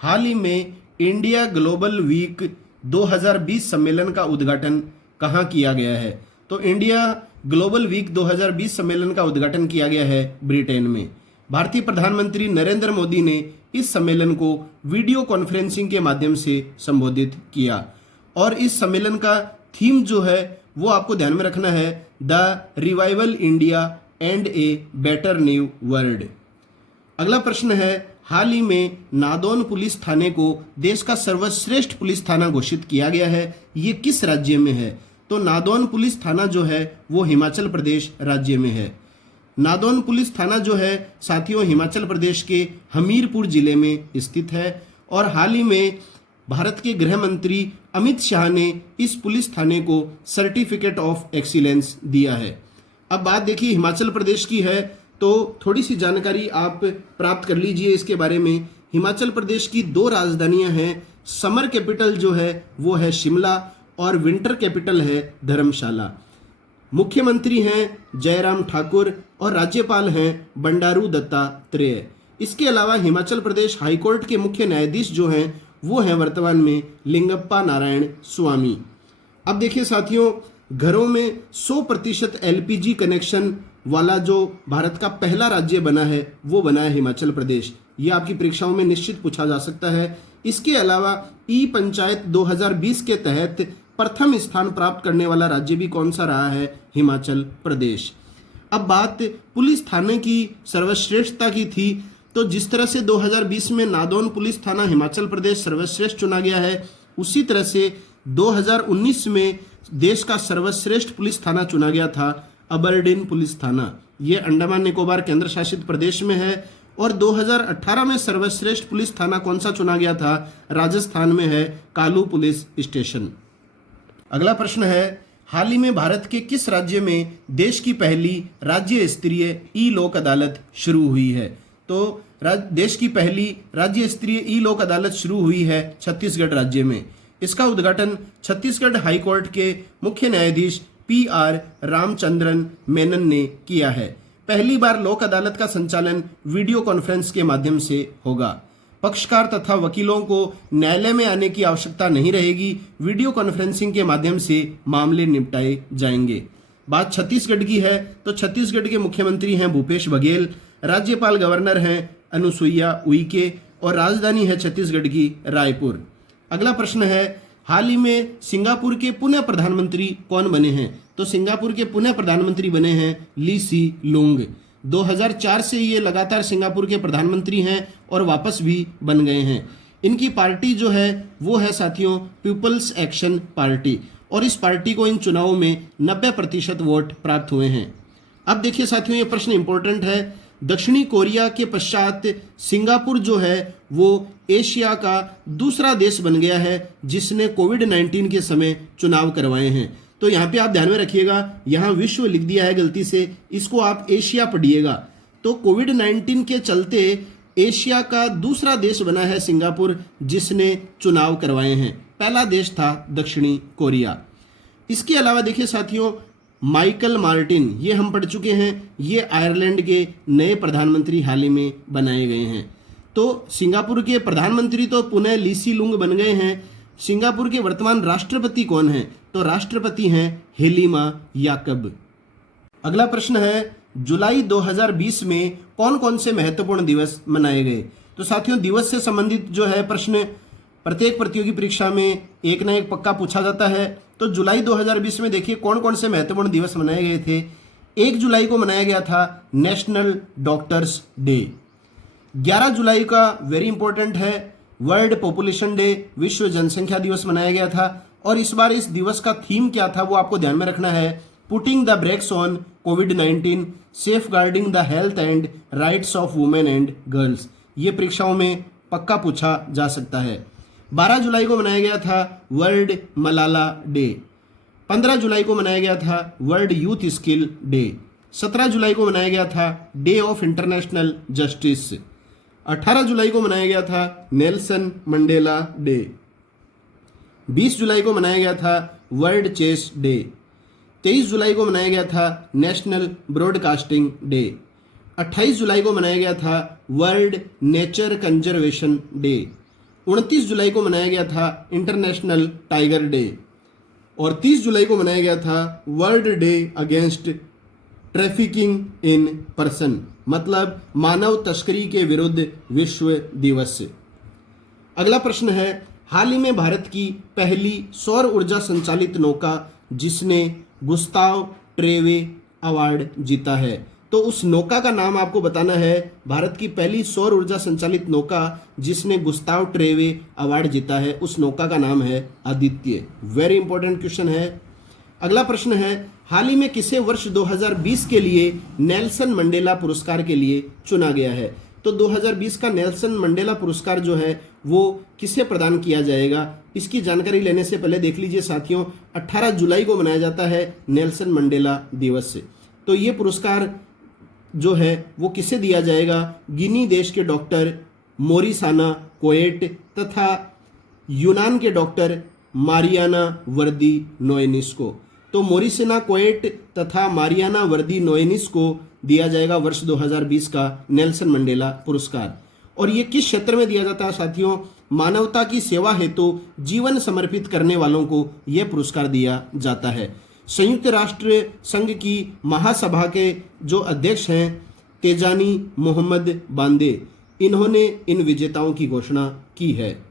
हाल ही में इंडिया ग्लोबल वीक 2020 सम्मेलन का उद्घाटन कहाँ किया गया है? तो इंडिया ग्लोबल वीक 2020 सम्मेलन का उद्घाटन किया गया है ब्रिटेन में। भारतीय प्रधानमंत्री नरेंद्र मोदी ने इस सम्मेलन को वीडियो कॉन्फ्रेंसिंग के माध्यम से संबोधित किया और इस सम्मेलन का थीम जो है वो आपको ध्यान में रखना है, the revival India and a better new world. अगला प्रश्न है, हाल ही में नादौन पुलिस थाने को देश का सर्वश्रेष्ठ पुलिस थाना घोषित किया गया है। ये किस राज्य में है? तो नादौन पुलिस थाना जो है वो हिमाचल प्रदेश राज्य में है। नादौन पुलिस थाना जो है साथियों हिमाचल प्रदेश के हमीरपुर जिले में स्थित है और हाल ही में भारत के गृह मंत्री अमित शाह ने इस पुलिस थाने को सर्टिफिकेट ऑफ एक्सीलेंस दिया है। अब बात देखिए हिमाचल प्रदेश की है तो थोड़ी सी जानकारी आप प्राप्त कर लीजिए इसके बारे में। हिमाचल प्रदेश की दो राजधानियां हैं, समर कैपिटल जो है वो है शिमला और विंटर कैपिटल है धर्मशाला। मुख्यमंत्री हैं जयराम ठाकुर और राज्यपाल हैं बंडारू दत्तात्रेय। इसके अलावा हिमाचल प्रदेश हाईकोर्ट के मुख्य न्यायाधीश जो हैं वो हैं वर्तमान में लिंगप्पा नारायण स्वामी। अब देखिए साथियों, घरों में 100% LPG कनेक्शन वाला जो भारत का पहला राज्य बना है वो बना है हिमाचल प्रदेश। ये आपकी परीक्षाओं में निश्चित पूछा जा सकता है। इसके अलावा ई पंचायत 2020 के तहत प्रथम स्थान प्राप्त करने वाला राज्य भी कौन सा रहा है? हिमाचल प्रदेश। अब बात पुलिस थाने की सर्वश्रेष्ठता की थी तो जिस तरह से 2020 में नादौन पुलिस थाना हिमाचल प्रदेश सर्वश्रेष्ठ चुना गया है, उसी तरह से 2019 में देश का सर्वश्रेष्ठ पुलिस थाना चुना गया था अबरडीन पुलिस थाना। ये अंडमान निकोबार केंद्र शासित प्रदेश में है। और 2018 में सर्वश्रेष्ठ पुलिस थाना कौन सा चुना गया था? राजस्थान में है कालू पुलिस स्टेशन। अगला प्रश्न है, हाल ही में भारत के किस राज्य में देश की पहली राज्य स्तरीय ई लोक अदालत शुरू हुई है? तो देश की पहली राज्य स्तरीय ई लोक अदालत शुरू हुई है छत्तीसगढ़ राज्य में। इसका उद्घाटन छत्तीसगढ़ हाईकोर्ट के मुख्य न्यायाधीश PR रामचंद्रन मेनन ने किया है। पहली बार लोक अदालत का संचालन वीडियो कॉन्फ्रेंस के माध्यम से होगा। पक्षकार तथा वकीलों को न्यायालय में आने की आवश्यकता नहीं रहेगी, वीडियो कॉन्फ्रेंसिंग के माध्यम से मामले निपटाए जाएंगे। बात छत्तीसगढ़ की है तो छत्तीसगढ़ के मुख्यमंत्री हैं भूपेश बघेल, राज्यपाल गवर्नर हैं अनुसुईया उइके और राजधानी है छत्तीसगढ़ की रायपुर। अगला प्रश्न है, हाल ही में सिंगापुर के पुनः प्रधानमंत्री कौन बने हैं? तो सिंगापुर के पुनः प्रधानमंत्री बने हैं ली सी लुंग। 2004 से ये लगातार सिंगापुर के प्रधानमंत्री हैं और वापस भी बन गए हैं। इनकी पार्टी जो है वो है साथियों पीपल्स एक्शन पार्टी और इस पार्टी को इन चुनावों में 90% वोट प्राप्त हुए हैं। अब देखिए साथियों, ये प्रश्न इंपॉर्टेंट है। दक्षिणी कोरिया के पश्चात सिंगापुर जो है वो एशिया का दूसरा देश बन गया है जिसने कोविड-19 के समय चुनाव करवाए हैं। तो यहाँ पे आप ध्यान में रखिएगा, यहाँ विश्व लिख दिया है गलती से, इसको आप एशिया पढ़िएगा। तो कोविड-19 के चलते एशिया का दूसरा देश बना है सिंगापुर जिसने चुनाव करवाए हैं। पहला देश था दक्षिणी कोरिया। इसके अलावा देखिए साथियों, माइकल मार्टिन, ये हम पढ़ चुके हैं, ये आयरलैंड के नए प्रधानमंत्री हाल ही में बनाए गए हैं। तो सिंगापुर के प्रधानमंत्री तो पुनः ली सी लुंग बन गए हैं। सिंगापुर के वर्तमान राष्ट्रपति कौन हैं? तो राष्ट्रपति हैं हेलिमा याकब। अगला प्रश्न है, जुलाई 2020 में कौन कौन से महत्वपूर्ण दिवस मनाए गए? तो साथियों, दिवस से संबंधित जो है प्रश्न प्रत्येक प्रतियोगी परीक्षा में एक ना एक पक्का पूछा जाता है। तो जुलाई 2020 में देखिए कौन कौन से महत्वपूर्ण दिवस मनाए गए थे। 1 जुलाई को मनाया गया था नेशनल डॉक्टर्स डे। 11 जुलाई का वेरी इंपॉर्टेंट है वर्ल्ड पॉपुलेशन डे, विश्व जनसंख्या दिवस मनाया गया था। और इस बार इस दिवस का थीम क्या था वो आपको ध्यान में रखना है, पुटिंग द ब्रेक्स ऑन कोविड-19, safeguarding the health and rights of women and girls. ये परीक्षाओं में पक्का पूछा जा सकता है। 12 जुलाई को मनाया गया था वर्ल्ड मलाला डे। 15 जुलाई को मनाया गया था वर्ल्ड यूथ स्किल डे। 17 जुलाई को मनाया गया था डे ऑफ इंटरनेशनल जस्टिस। 18 जुलाई को मनाया गया था नेल्सन मंडेला डे। 20 जुलाई को मनाया गया था वर्ल्ड चेस डे। 23 जुलाई को मनाया गया था नेशनल ब्रॉडकास्टिंग डे। 28 जुलाई को मनाया गया था वर्ल्ड नेचर कंजर्वेशन डे। 29 जुलाई को मनाया गया था इंटरनेशनल टाइगर डे। और 30 जुलाई को मनाया गया था world day against trafficking in person, मतलब मानव तस्करी के विरुद्ध विश्व दिवस। अगला प्रश्न है, हाल ही में भारत की पहली सौर ऊर्जा संचालित नौका जिसने गुस्ताव ट्रेवे अवार्ड जीता है, तो उस नौका का नाम आपको बताना है। भारत की पहली सौर ऊर्जा संचालित नौका जिसने गुस्ताव ट्रेवे अवार्ड जीता है, उस नौका का नाम है आदित्य। वेरी इंपॉर्टेंट क्वेश्चन है। अगला प्रश्न है, हाल ही में किसे वर्ष 2020 के लिए नेल्सन मंडेला पुरस्कार के लिए चुना गया है? तो 2020 का नेल्सन मंडेला पुरस्कार जो है वो किसे प्रदान किया जाएगा, इसकी जानकारी लेने से पहले देख लीजिए साथियों, 18 जुलाई को मनाया जाता है नेल्सन मंडेला दिवस। तो ये पुरस्कार जो है वो किसे दिया जाएगा? गिनी देश के डॉक्टर मोरिसाना कोएट तथा यूनान के डॉक्टर मारियाना वर्दी नोएनिस को। तो मोरिसाना कोएट तथा मारियाना वर्दी नोएनिस को दिया जाएगा वर्ष 2020 का नेल्सन मंडेला पुरस्कार। और ये किस क्षेत्र में दिया जाता है साथियों? मानवता की सेवा हेतु जीवन समर्पित करने वालों को यह पुरस्कार दिया जाता है। संयुक्त राष्ट्र संघ की महासभा के जो अध्यक्ष हैं तेजानी मोहम्मद बांदे, इन्होंने इन विजेताओं की घोषणा की है।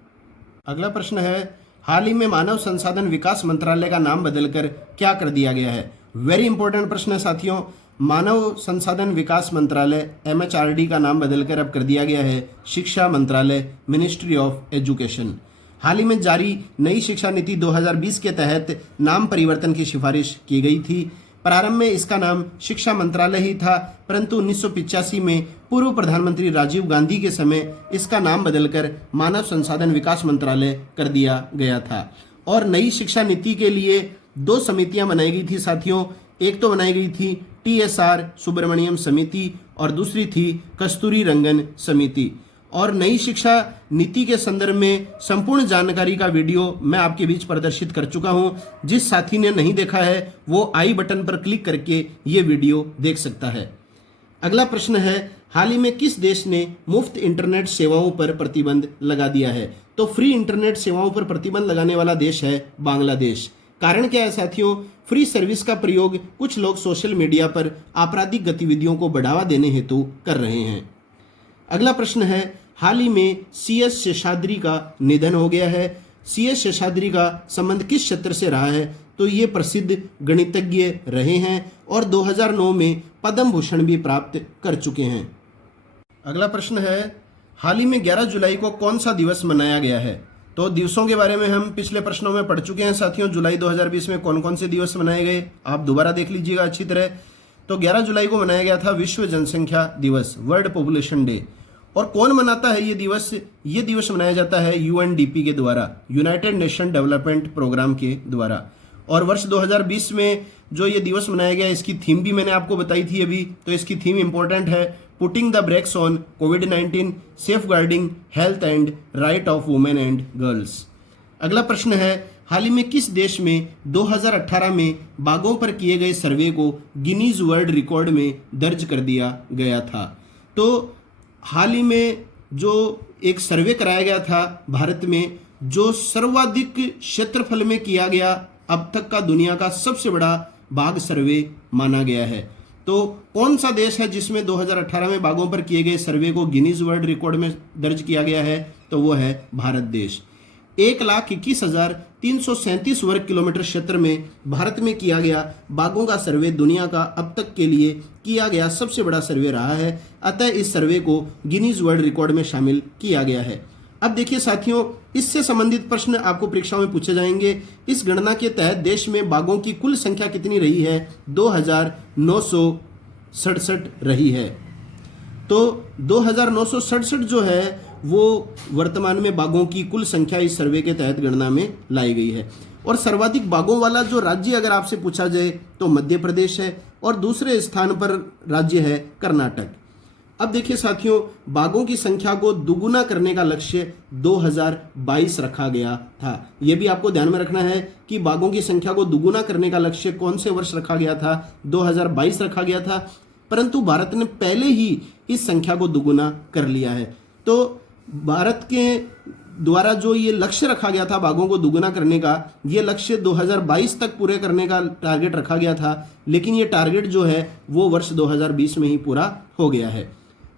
अगला प्रश्न है, हाल ही में मानव संसाधन विकास मंत्रालय का नाम बदलकर क्या कर दिया गया है? वेरी इंपॉर्टेंट प्रश्न है साथियों। मानव संसाधन विकास मंत्रालय MHRD का नाम बदलकर अब कर दिया गया है शिक्षा मंत्रालय, मिनिस्ट्री ऑफ एजुकेशन। हाल ही में जारी नई शिक्षा नीति 2020 के तहत नाम परिवर्तन की सिफारिश की गई थी। प्रारंभ में इसका नाम शिक्षा मंत्रालय ही था, परंतु 1985 में पूर्व प्रधानमंत्री राजीव गांधी के समय इसका नाम बदलकर मानव संसाधन विकास मंत्रालय कर दिया गया था। और नई शिक्षा नीति के लिए 2 समितियां बनाई गई थी साथियों। एक तो बनाई गई थी TSR सुब्रमण्यम समिति और दूसरी थी कस्तूरी रंगन समिति। और नई शिक्षा नीति के संदर्भ में संपूर्ण जानकारी का वीडियो मैं आपके बीच प्रदर्शित कर चुका हूं। जिस साथी ने नहीं देखा है वो आई बटन पर क्लिक करके ये वीडियो देख सकता है। अगला प्रश्न है, हाल ही में किस देश ने मुफ्त इंटरनेट सेवाओं पर प्रतिबंध लगा दिया है? तो फ्री इंटरनेट सेवाओं पर प्रतिबंध लगाने वाला देश है बांग्लादेश। कारण क्या है साथियों? फ्री सर्विस का प्रयोग कुछ लोग सोशल मीडिया पर आपराधिक गतिविधियों को बढ़ावा देने हेतु कर रहे हैं। अगला प्रश्न है, हाल ही में CS शेषाद्री का निधन हो गया है। CS शेषाद्री का संबंध किस क्षेत्र से रहा है? तो ये प्रसिद्ध गणितज्ञ रहे हैं और 2009 में पद्म भूषण भी प्राप्त कर चुके हैं। अगला प्रश्न है, हाल ही में 11 जुलाई को कौन सा दिवस मनाया गया है? तो दिवसों के बारे में हम पिछले प्रश्नों में पढ़ चुके हैं साथियों। जुलाई 2020 में कौन कौन से दिवस मनाए गए आप दोबारा देख लीजिएगा अच्छी तरह। तो 11 जुलाई को मनाया गया था विश्व जनसंख्या दिवस, वर्ल्ड पॉपुलेशन डे। और कौन मनाता है ये दिवस? ये दिवस मनाया जाता है UNDP के द्वारा, यूनाइटेड नेशन डेवलपमेंट प्रोग्राम के द्वारा। और वर्ष 2020 में जो ये दिवस मनाया गया, इसकी थीम भी मैंने आपको बताई थी अभी। तो इसकी थीम इंपॉर्टेंट है, पुटिंग द ब्रेक्स ऑन कोविड-19, safeguarding health and right of women and girls. अगला प्रश्न है, हाल ही में किस देश में 2018 में बाघों पर किए गए सर्वे को गिनीज वर्ल्ड रिकॉर्ड में दर्ज कर दिया गया था? तो हाल ही में जो एक सर्वे कराया गया था भारत में, जो सर्वाधिक क्षेत्रफल में किया गया अब तक का दुनिया का सबसे बड़ा बाघ सर्वे माना गया है। तो कौन सा देश है जिसमें 2018 में बाघों पर किए गए सर्वे को गिनीज वर्ल्ड रिकॉर्ड में दर्ज किया गया है? तो वो है भारत देश। 1,21,337 वर्ग किलोमीटर क्षेत्र में भारत में किया गया बाघों का सर्वे दुनिया का अब तक के लिए किया गया सबसे बड़ा सर्वे रहा है। अतः इस सर्वे को गिनीज वर्ल्ड रिकॉर्ड में शामिल किया गया है। अब देखिए साथियों, इससे संबंधित प्रश्न आपको परीक्षाओं में पूछे जाएंगे। इस गणना के तहत देश में बाघों की कुल संख्या कितनी रही है? 2,967 रही है। तो 2,967 जो है वो वर्तमान में बाघों की कुल संख्या इस सर्वे के तहत गणना में लाई गई है। और सर्वाधिक बाघों वाला जो राज्य अगर आपसे पूछा जाए तो मध्य प्रदेश है और दूसरे स्थान पर राज्य है कर्नाटक। अब देखिए साथियों, बाघों की संख्या को दुगुना करने का लक्ष्य 2022 रखा गया था। यह भी आपको ध्यान में रखना है कि बाघों की संख्या को दुगुना करने का लक्ष्य कौन से वर्ष रखा गया था, 2022 रखा गया था, परंतु भारत ने पहले ही इस संख्या को दुगुना कर लिया है। तो भारत के द्वारा जो ये लक्ष्य रखा गया था बाघों को दुगुना करने का, ये लक्ष्य 2022 तक पूरे करने का टारगेट रखा गया था, लेकिन ये टारगेट जो है वो वर्ष 2020 में ही पूरा हो गया है।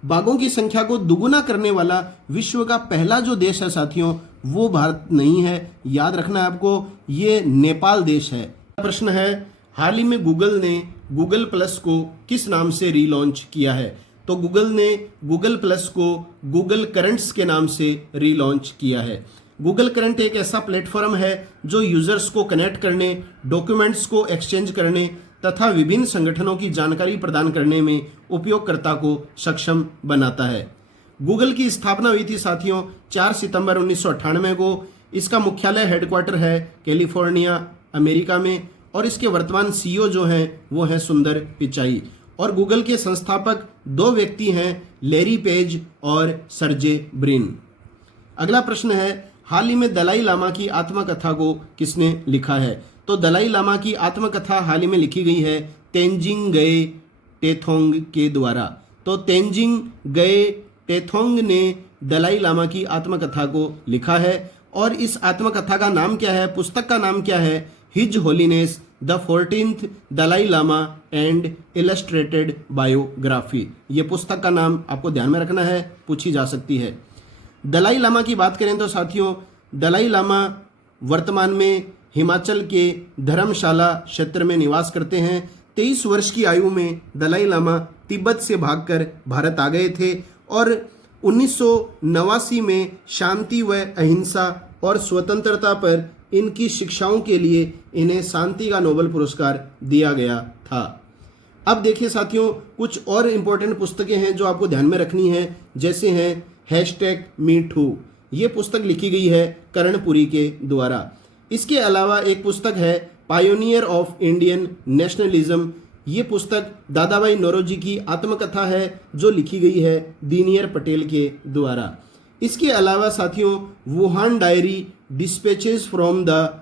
बाघों की संख्या को दुगुना करने वाला विश्व का पहला जो देश है साथियों, वो भारत नहीं है, याद रखना है आपको, ये नेपाल देश है। प्रश्न है, हाल ही में गूगल ने गूगल प्लस को किस नाम से रीलॉन्च किया है? तो गूगल ने गूगल प्लस को गूगल करंट्स के नाम से रीलॉन्च किया है। गूगल करंट एक ऐसा प्लेटफॉर्म है जो यूजर्स को कनेक्ट करने, डॉक्यूमेंट्स को एक्सचेंज करने तथा विभिन्न संगठनों की जानकारी प्रदान करने में उपयोगकर्ता को सक्षम बनाता है। गूगल की स्थापना हुई थी साथियों 4 सितंबर 1998 को। इसका मुख्यालय हेडक्वार्टर है कैलिफोर्निया अमेरिका में और इसके वर्तमान सीईओ जो हैं वो हैं सुंदर पिचाई। और गूगल के संस्थापक 2 व्यक्ति हैं, लैरी पेज और सर्जे ब्रिन। अगला प्रश्न है, हाल ही में दलाई लामा की आत्मकथा को किसने लिखा है? तो दलाई लामा की आत्मकथा हाल ही में लिखी गई है तेंजिंग गए टेथोंग के द्वारा। तो तेंजिंग गए टेथोंग ने दलाई लामा की आत्मकथा को लिखा है। और इस आत्मकथा का नाम क्या है, पुस्तक का नाम क्या है? His holiness the 14th Dalai Lama and illustrated biography. ये पुस्तक का नाम आपको ध्यान में रखना है, पूछी जा सकती है। दलाई लामा की बात करें तो साथियों, दलाई लामा वर्तमान में हिमाचल के धर्मशाला क्षेत्र में निवास करते हैं। 23 वर्ष की आयु में दलाई लामा तिब्बत से भागकर भारत आ गए थे और 1989 में शांति व अहिंसा और स्वतंत्रता पर इनकी शिक्षाओं के लिए इन्हें शांति का नोबेल पुरस्कार दिया गया था। अब देखिए साथियों, कुछ और इम्पोर्टेंट पुस्तकें हैं जो आपको ध्यान में रखनी है, जैसे हैं #MeToo। ये पुस्तक लिखी गई है कर्णपुरी के द्वारा। इसके अलावा एक पुस्तक है पायोनियर ऑफ इंडियन नेशनलिज्म। ये पुस्तक दादा भाई नौरोजी की आत्मकथा है जो लिखी गई है दीनियर पटेल के द्वारा। इसके अलावा साथियों, Wuhan diary dispatches from the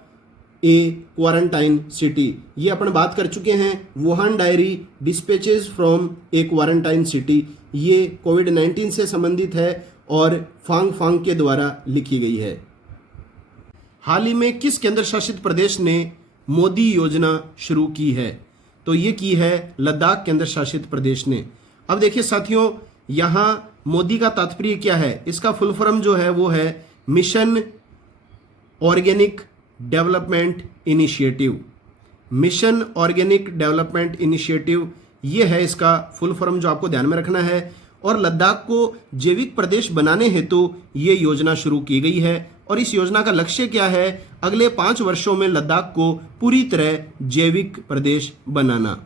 A quarantine city, ये अपन बात कर चुके हैं। Wuhan diary dispatches from A quarantine city, ये कोविड-19 से संबंधित है और फांग फांग के द्वारा लिखी गई है। हाल ही में किस केंद्र शासित प्रदेश ने मोदी योजना शुरू की है? तो ये की है लद्दाख केंद्र शासित प्रदेश ने। अब देखिए साथियों, यहाँ मोदी का तात्पर्य क्या है? इसका फुल फॉर्म जो है वो है mission organic development initiative. Mission organic development initiative, ये है इसका फुल फॉर्म जो आपको ध्यान में रखना है। और लद्दाख को जैविक प्रदेश बनाने हेतु ये योजना शुरू की गई है। और इस योजना का लक्ष्य क्या है? अगले 5 वर्षों में लद्दाख को पूरी तरह जैविक प्रदेश बनाना।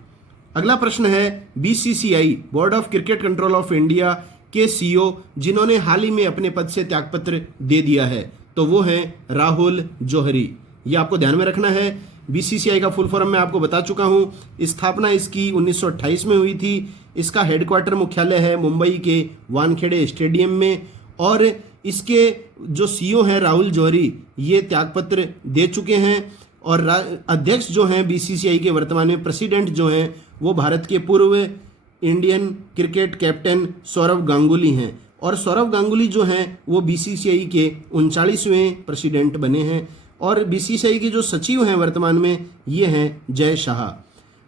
अगला प्रश्न है, BCCI board of cricket control of India के सीईओ जिन्होंने हाल ही में अपने पद से त्यागपत्र दे दिया है, तो वो हैं राहुल जौहरी। ये आपको ध्यान में रखना है। BCCI का फुल फॉर्म मैं आपको बता चुका हूँ। स्थापना इसकी 1928 में हुई थी। इसका हेडक्वार्टर मुख्यालय है मुंबई के वानखेड़े स्टेडियम में। और इसके जो सीईओ हैं राहुल जौहरी, ये त्यागपत्र दे चुके हैं। और अध्यक्ष जो हैं BCCI के वर्तमान में प्रेसिडेंट जो हैं वो भारत के पूर्व Indian cricket captain Sourav Ganguly हैं। और सौरव गांगुली जो हैं वो BCCI के 39वें प्रेसिडेंट बने हैं। और BCCI के जो सचिव हैं वर्तमान में ये हैं जय शाह।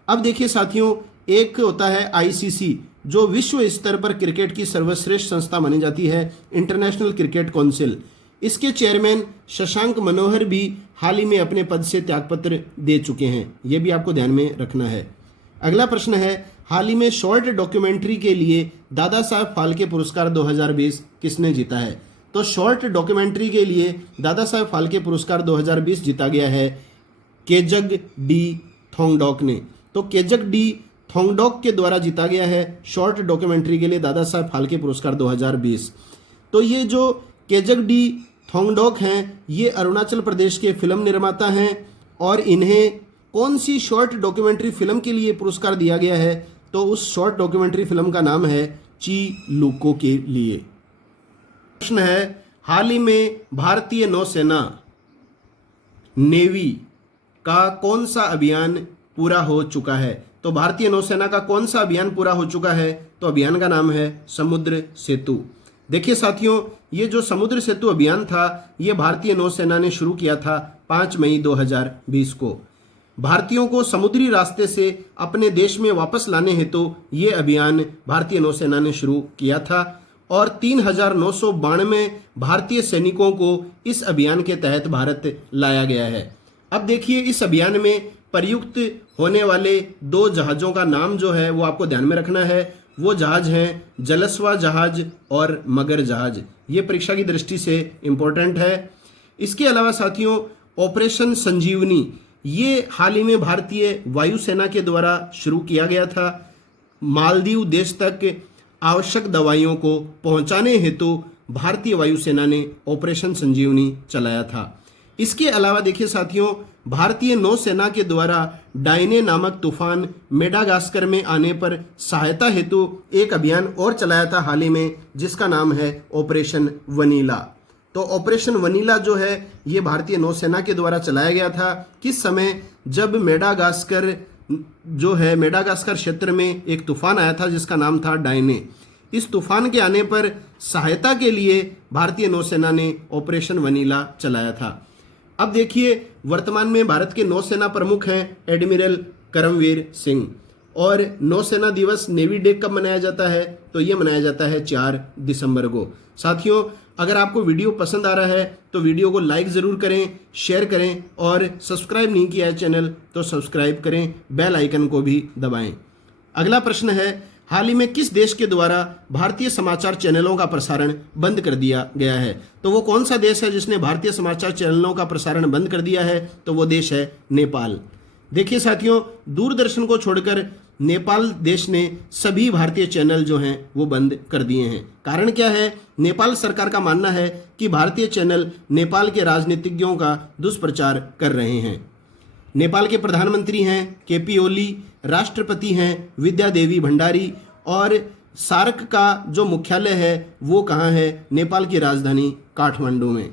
अब देखिए साथियों, एक होता है ICC जो विश्व स्तर पर क्रिकेट की सर्वश्रेष्ठ संस्था मानी जाती है, इंटरनेशनल क्रिकेट काउंसिल। इसके चेयरमैन शशांक मनोहर भी हाल ही में अपने पद से त्यागपत्र दे चुके हैं। ये भी आपको ध्यान में रखना है। अगला प्रश्न है, हाल ही में शॉर्ट डॉक्यूमेंट्री के लिए दादा साहब फाल्के पुरस्कार 2020 किसने जीता है? तो शॉर्ट डॉक्यूमेंट्री के लिए दादा साहब फाल्के पुरस्कार 2020 जीता गया है केजग डी थोंगडॉक ने। तो केजग डी थोंगडॉक के द्वारा जीता गया है शॉर्ट डॉक्यूमेंट्री के लिए दादा साहब फाल्के पुरस्कार 2020। तो ये जो केजगडी थोंगडोक हैं, ये अरुणाचल प्रदेश के फिल्म निर्माता हैं और इन्हें कौन सी शॉर्ट डॉक्यूमेंट्री फिल्म के लिए पुरस्कार दिया गया है? तो उस शॉर्ट डॉक्यूमेंट्री फिल्म का नाम है ची लुको के लिए। प्रश्न है, हाल ही में भारतीय नौसेना नेवी का कौन सा अभियान पूरा हो चुका है? तो भारतीय नौसेना का कौन सा अभियान पूरा हो चुका है? तो अभियान का नाम है समुद्र सेतु। देखिए साथियों, ये जो समुद्र सेतु अभियान था, ये भारतीय नौसेना ने शुरू किया था 5 मई 2020 को। भारतीयों को समुद्री रास्ते से अपने देश में वापस लाने हेतु ये अभियान भारतीय नौसेना ने शुरू किया था और 3,992 भारतीय सैनिकों को इस अभियान के तहत भारत लाया गया है। अब देखिए, इस अभियान में प्रयुक्त होने वाले 2 जहाज़ों का नाम जो है वो आपको ध्यान में रखना है। वो जहाज़ हैं जलस्वा जहाज और मगर जहाज। ये परीक्षा की दृष्टि से इम्पोर्टेंट है। इसके अलावा साथियों, ऑपरेशन संजीवनी ये हाल ही में भारतीय वायुसेना के द्वारा शुरू किया गया था। मालदीव देश तक आवश्यक दवाइयों को पहुंचाने हेतु भारतीय वायुसेना ने ऑपरेशन संजीवनी चलाया था। इसके अलावा देखिए साथियों, भारतीय नौसेना के द्वारा डायने नामक तूफान मेडागास्कर में आने पर सहायता हेतु एक अभियान और चलाया था हाल ही में, जिसका नाम है ऑपरेशन वनीला। तो ऑपरेशन वनीला जो है ये भारतीय नौसेना के द्वारा चलाया गया था। किस समय? जब मेडागास्कर जो है मेडागास्कर क्षेत्र में एक तूफान आया था जिसका नाम था डायने। इस तूफान के आने पर सहायता के लिए भारतीय नौसेना ने ऑपरेशन वनीला चलाया था। अब देखिए, वर्तमान में भारत के नौसेना प्रमुख हैं एडमिरल करमवीर सिंह और नौसेना दिवस नेवी डे कब मनाया जाता है? तो ये मनाया जाता है 4 दिसंबर को। साथियों, अगर आपको वीडियो पसंद आ रहा है तो वीडियो को लाइक ज़रूर करें, शेयर करें और सब्सक्राइब नहीं किया है चैनल तो सब्सक्राइब करें, बेल आइकन को भी दबाएं। अगला प्रश्न है, हाल ही में किस देश के द्वारा भारतीय समाचार चैनलों का प्रसारण बंद कर दिया गया है? तो वो कौन सा देश है जिसने भारतीय समाचार चैनलों का प्रसारण बंद कर दिया है? तो वो देश है नेपाल। देखिए साथियों, दूरदर्शन को छोड़कर नेपाल देश ने सभी भारतीय चैनल जो हैं वो बंद कर दिए हैं। कारण क्या है? नेपाल सरकार का मानना है कि भारतीय चैनल नेपाल के राजनीतिज्ञों का दुष्प्रचार कर रहे हैं। नेपाल के प्रधानमंत्री हैं केपी ओली, राष्ट्रपति हैं विद्या देवी भंडारी और सार्क का जो मुख्यालय है वो कहाँ है? नेपाल की राजधानी काठमांडू में।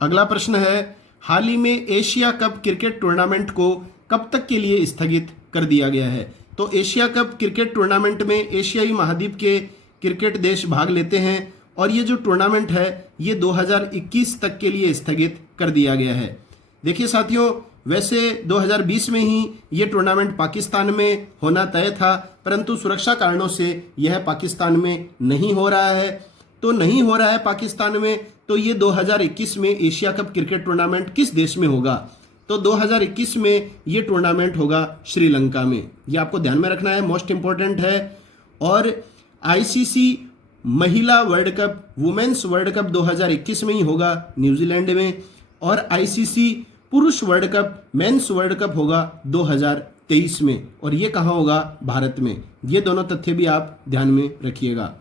अगला प्रश्न है, हाल ही में एशिया कप क्रिकेट टूर्नामेंट को कब तक के लिए स्थगित कर दिया गया है? तो एशिया कप क्रिकेट टूर्नामेंट में एशियाई महाद्वीप के क्रिकेट देश भाग लेते हैं और ये जो टूर्नामेंट है ये 2021 तक के लिए स्थगित कर दिया गया है। देखिए साथियों, वैसे 2020 में ही ये टूर्नामेंट पाकिस्तान में होना तय था, परंतु सुरक्षा कारणों से यह पाकिस्तान में नहीं हो रहा है। तो नहीं हो रहा है पाकिस्तान में, तो ये 2021 में एशिया कप क्रिकेट टूर्नामेंट किस देश में होगा? तो 2021 में ये टूर्नामेंट होगा श्रीलंका में। ये आपको ध्यान में रखना है, मोस्ट इंपॉर्टेंट है। और आईसीसी महिला world cup, women's world cup 2021 में ही होगा न्यूजीलैंड में और आईसीसी पुरुष world cup, men's world cup होगा 2023 में और ये कहाँ होगा? भारत में। ये दोनों तथ्य भी आप ध्यान में रखिएगा।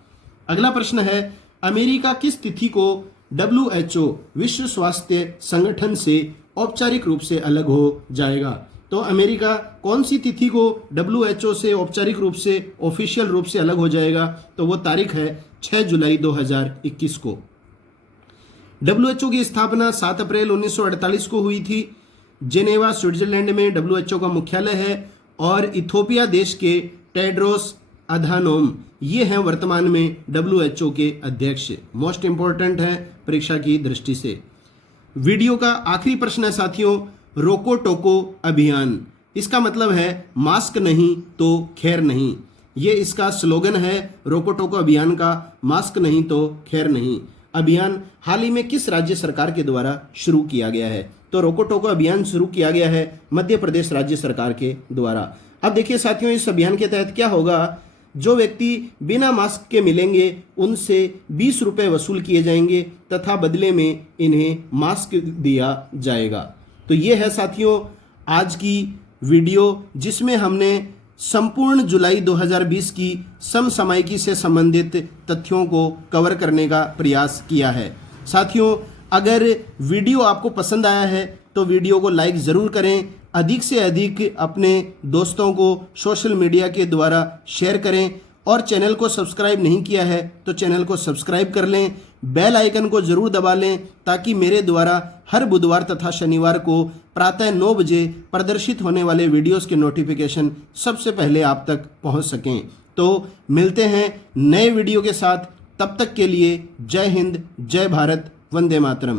अगला प्रश्न है, अमेरिका किस तिथि को WHO विश्व स्वास्थ्य संगठन से औपचारिक रूप से अलग हो जाएगा? तो अमेरिका कौन सी तिथि को WHO से औपचारिक रूप से, ऑफिशियल रूप से अलग हो जाएगा? तो वो तारीख है 6 जुलाई 2021 को। WHO की स्थापना 7 अप्रैल 1948 को हुई थी। जेनेवा स्विट्जरलैंड में WHO का मुख्यालय है और इथोपिया देश के टेड्रोस अधानोम ये हैं वर्तमान में WHO के अध्यक्ष। मोस्ट इंपॉर्टेंट है परीक्षा की दृष्टि से। वीडियो का आखिरी प्रश्न है साथियों, रोको टोको अभियान, इसका मतलब है मास्क नहीं तो खैर नहीं। ये इसका स्लोगन है रोको टोको अभियान का, मास्क नहीं तो खैर नहीं। अभियान हाल ही में किस राज्य सरकार के द्वारा शुरू किया गया है? तो रोको टोको अभियान शुरू किया गया है मध्य प्रदेश राज्य सरकार के द्वारा। अब देखिए साथियों, इस अभियान के तहत क्या होगा? जो व्यक्ति बिना मास्क के मिलेंगे उनसे 20 रुपये वसूल किए जाएंगे तथा बदले में इन्हें मास्क दिया जाएगा। तो ये है साथियों आज की वीडियो जिसमें हमने संपूर्ण जुलाई 2020 की समसामयिकी से संबंधित तथ्यों को कवर करने का प्रयास किया है। साथियों, अगर वीडियो आपको पसंद आया है तो वीडियो को लाइक ज़रूर करें, अधिक से अधिक अपने दोस्तों को सोशल मीडिया के द्वारा शेयर करें और चैनल को सब्सक्राइब नहीं किया है तो चैनल को सब्सक्राइब कर लें, बेल आइकन को ज़रूर दबा लें ताकि मेरे द्वारा हर बुधवार तथा शनिवार को प्रातः 9 बजे प्रदर्शित होने वाले वीडियोस के नोटिफिकेशन सबसे पहले आप तक पहुंच सकें। तो मिलते हैं नए वीडियो के साथ, तब तक के लिए जय हिंद, जय भारत, वंदे मातरम।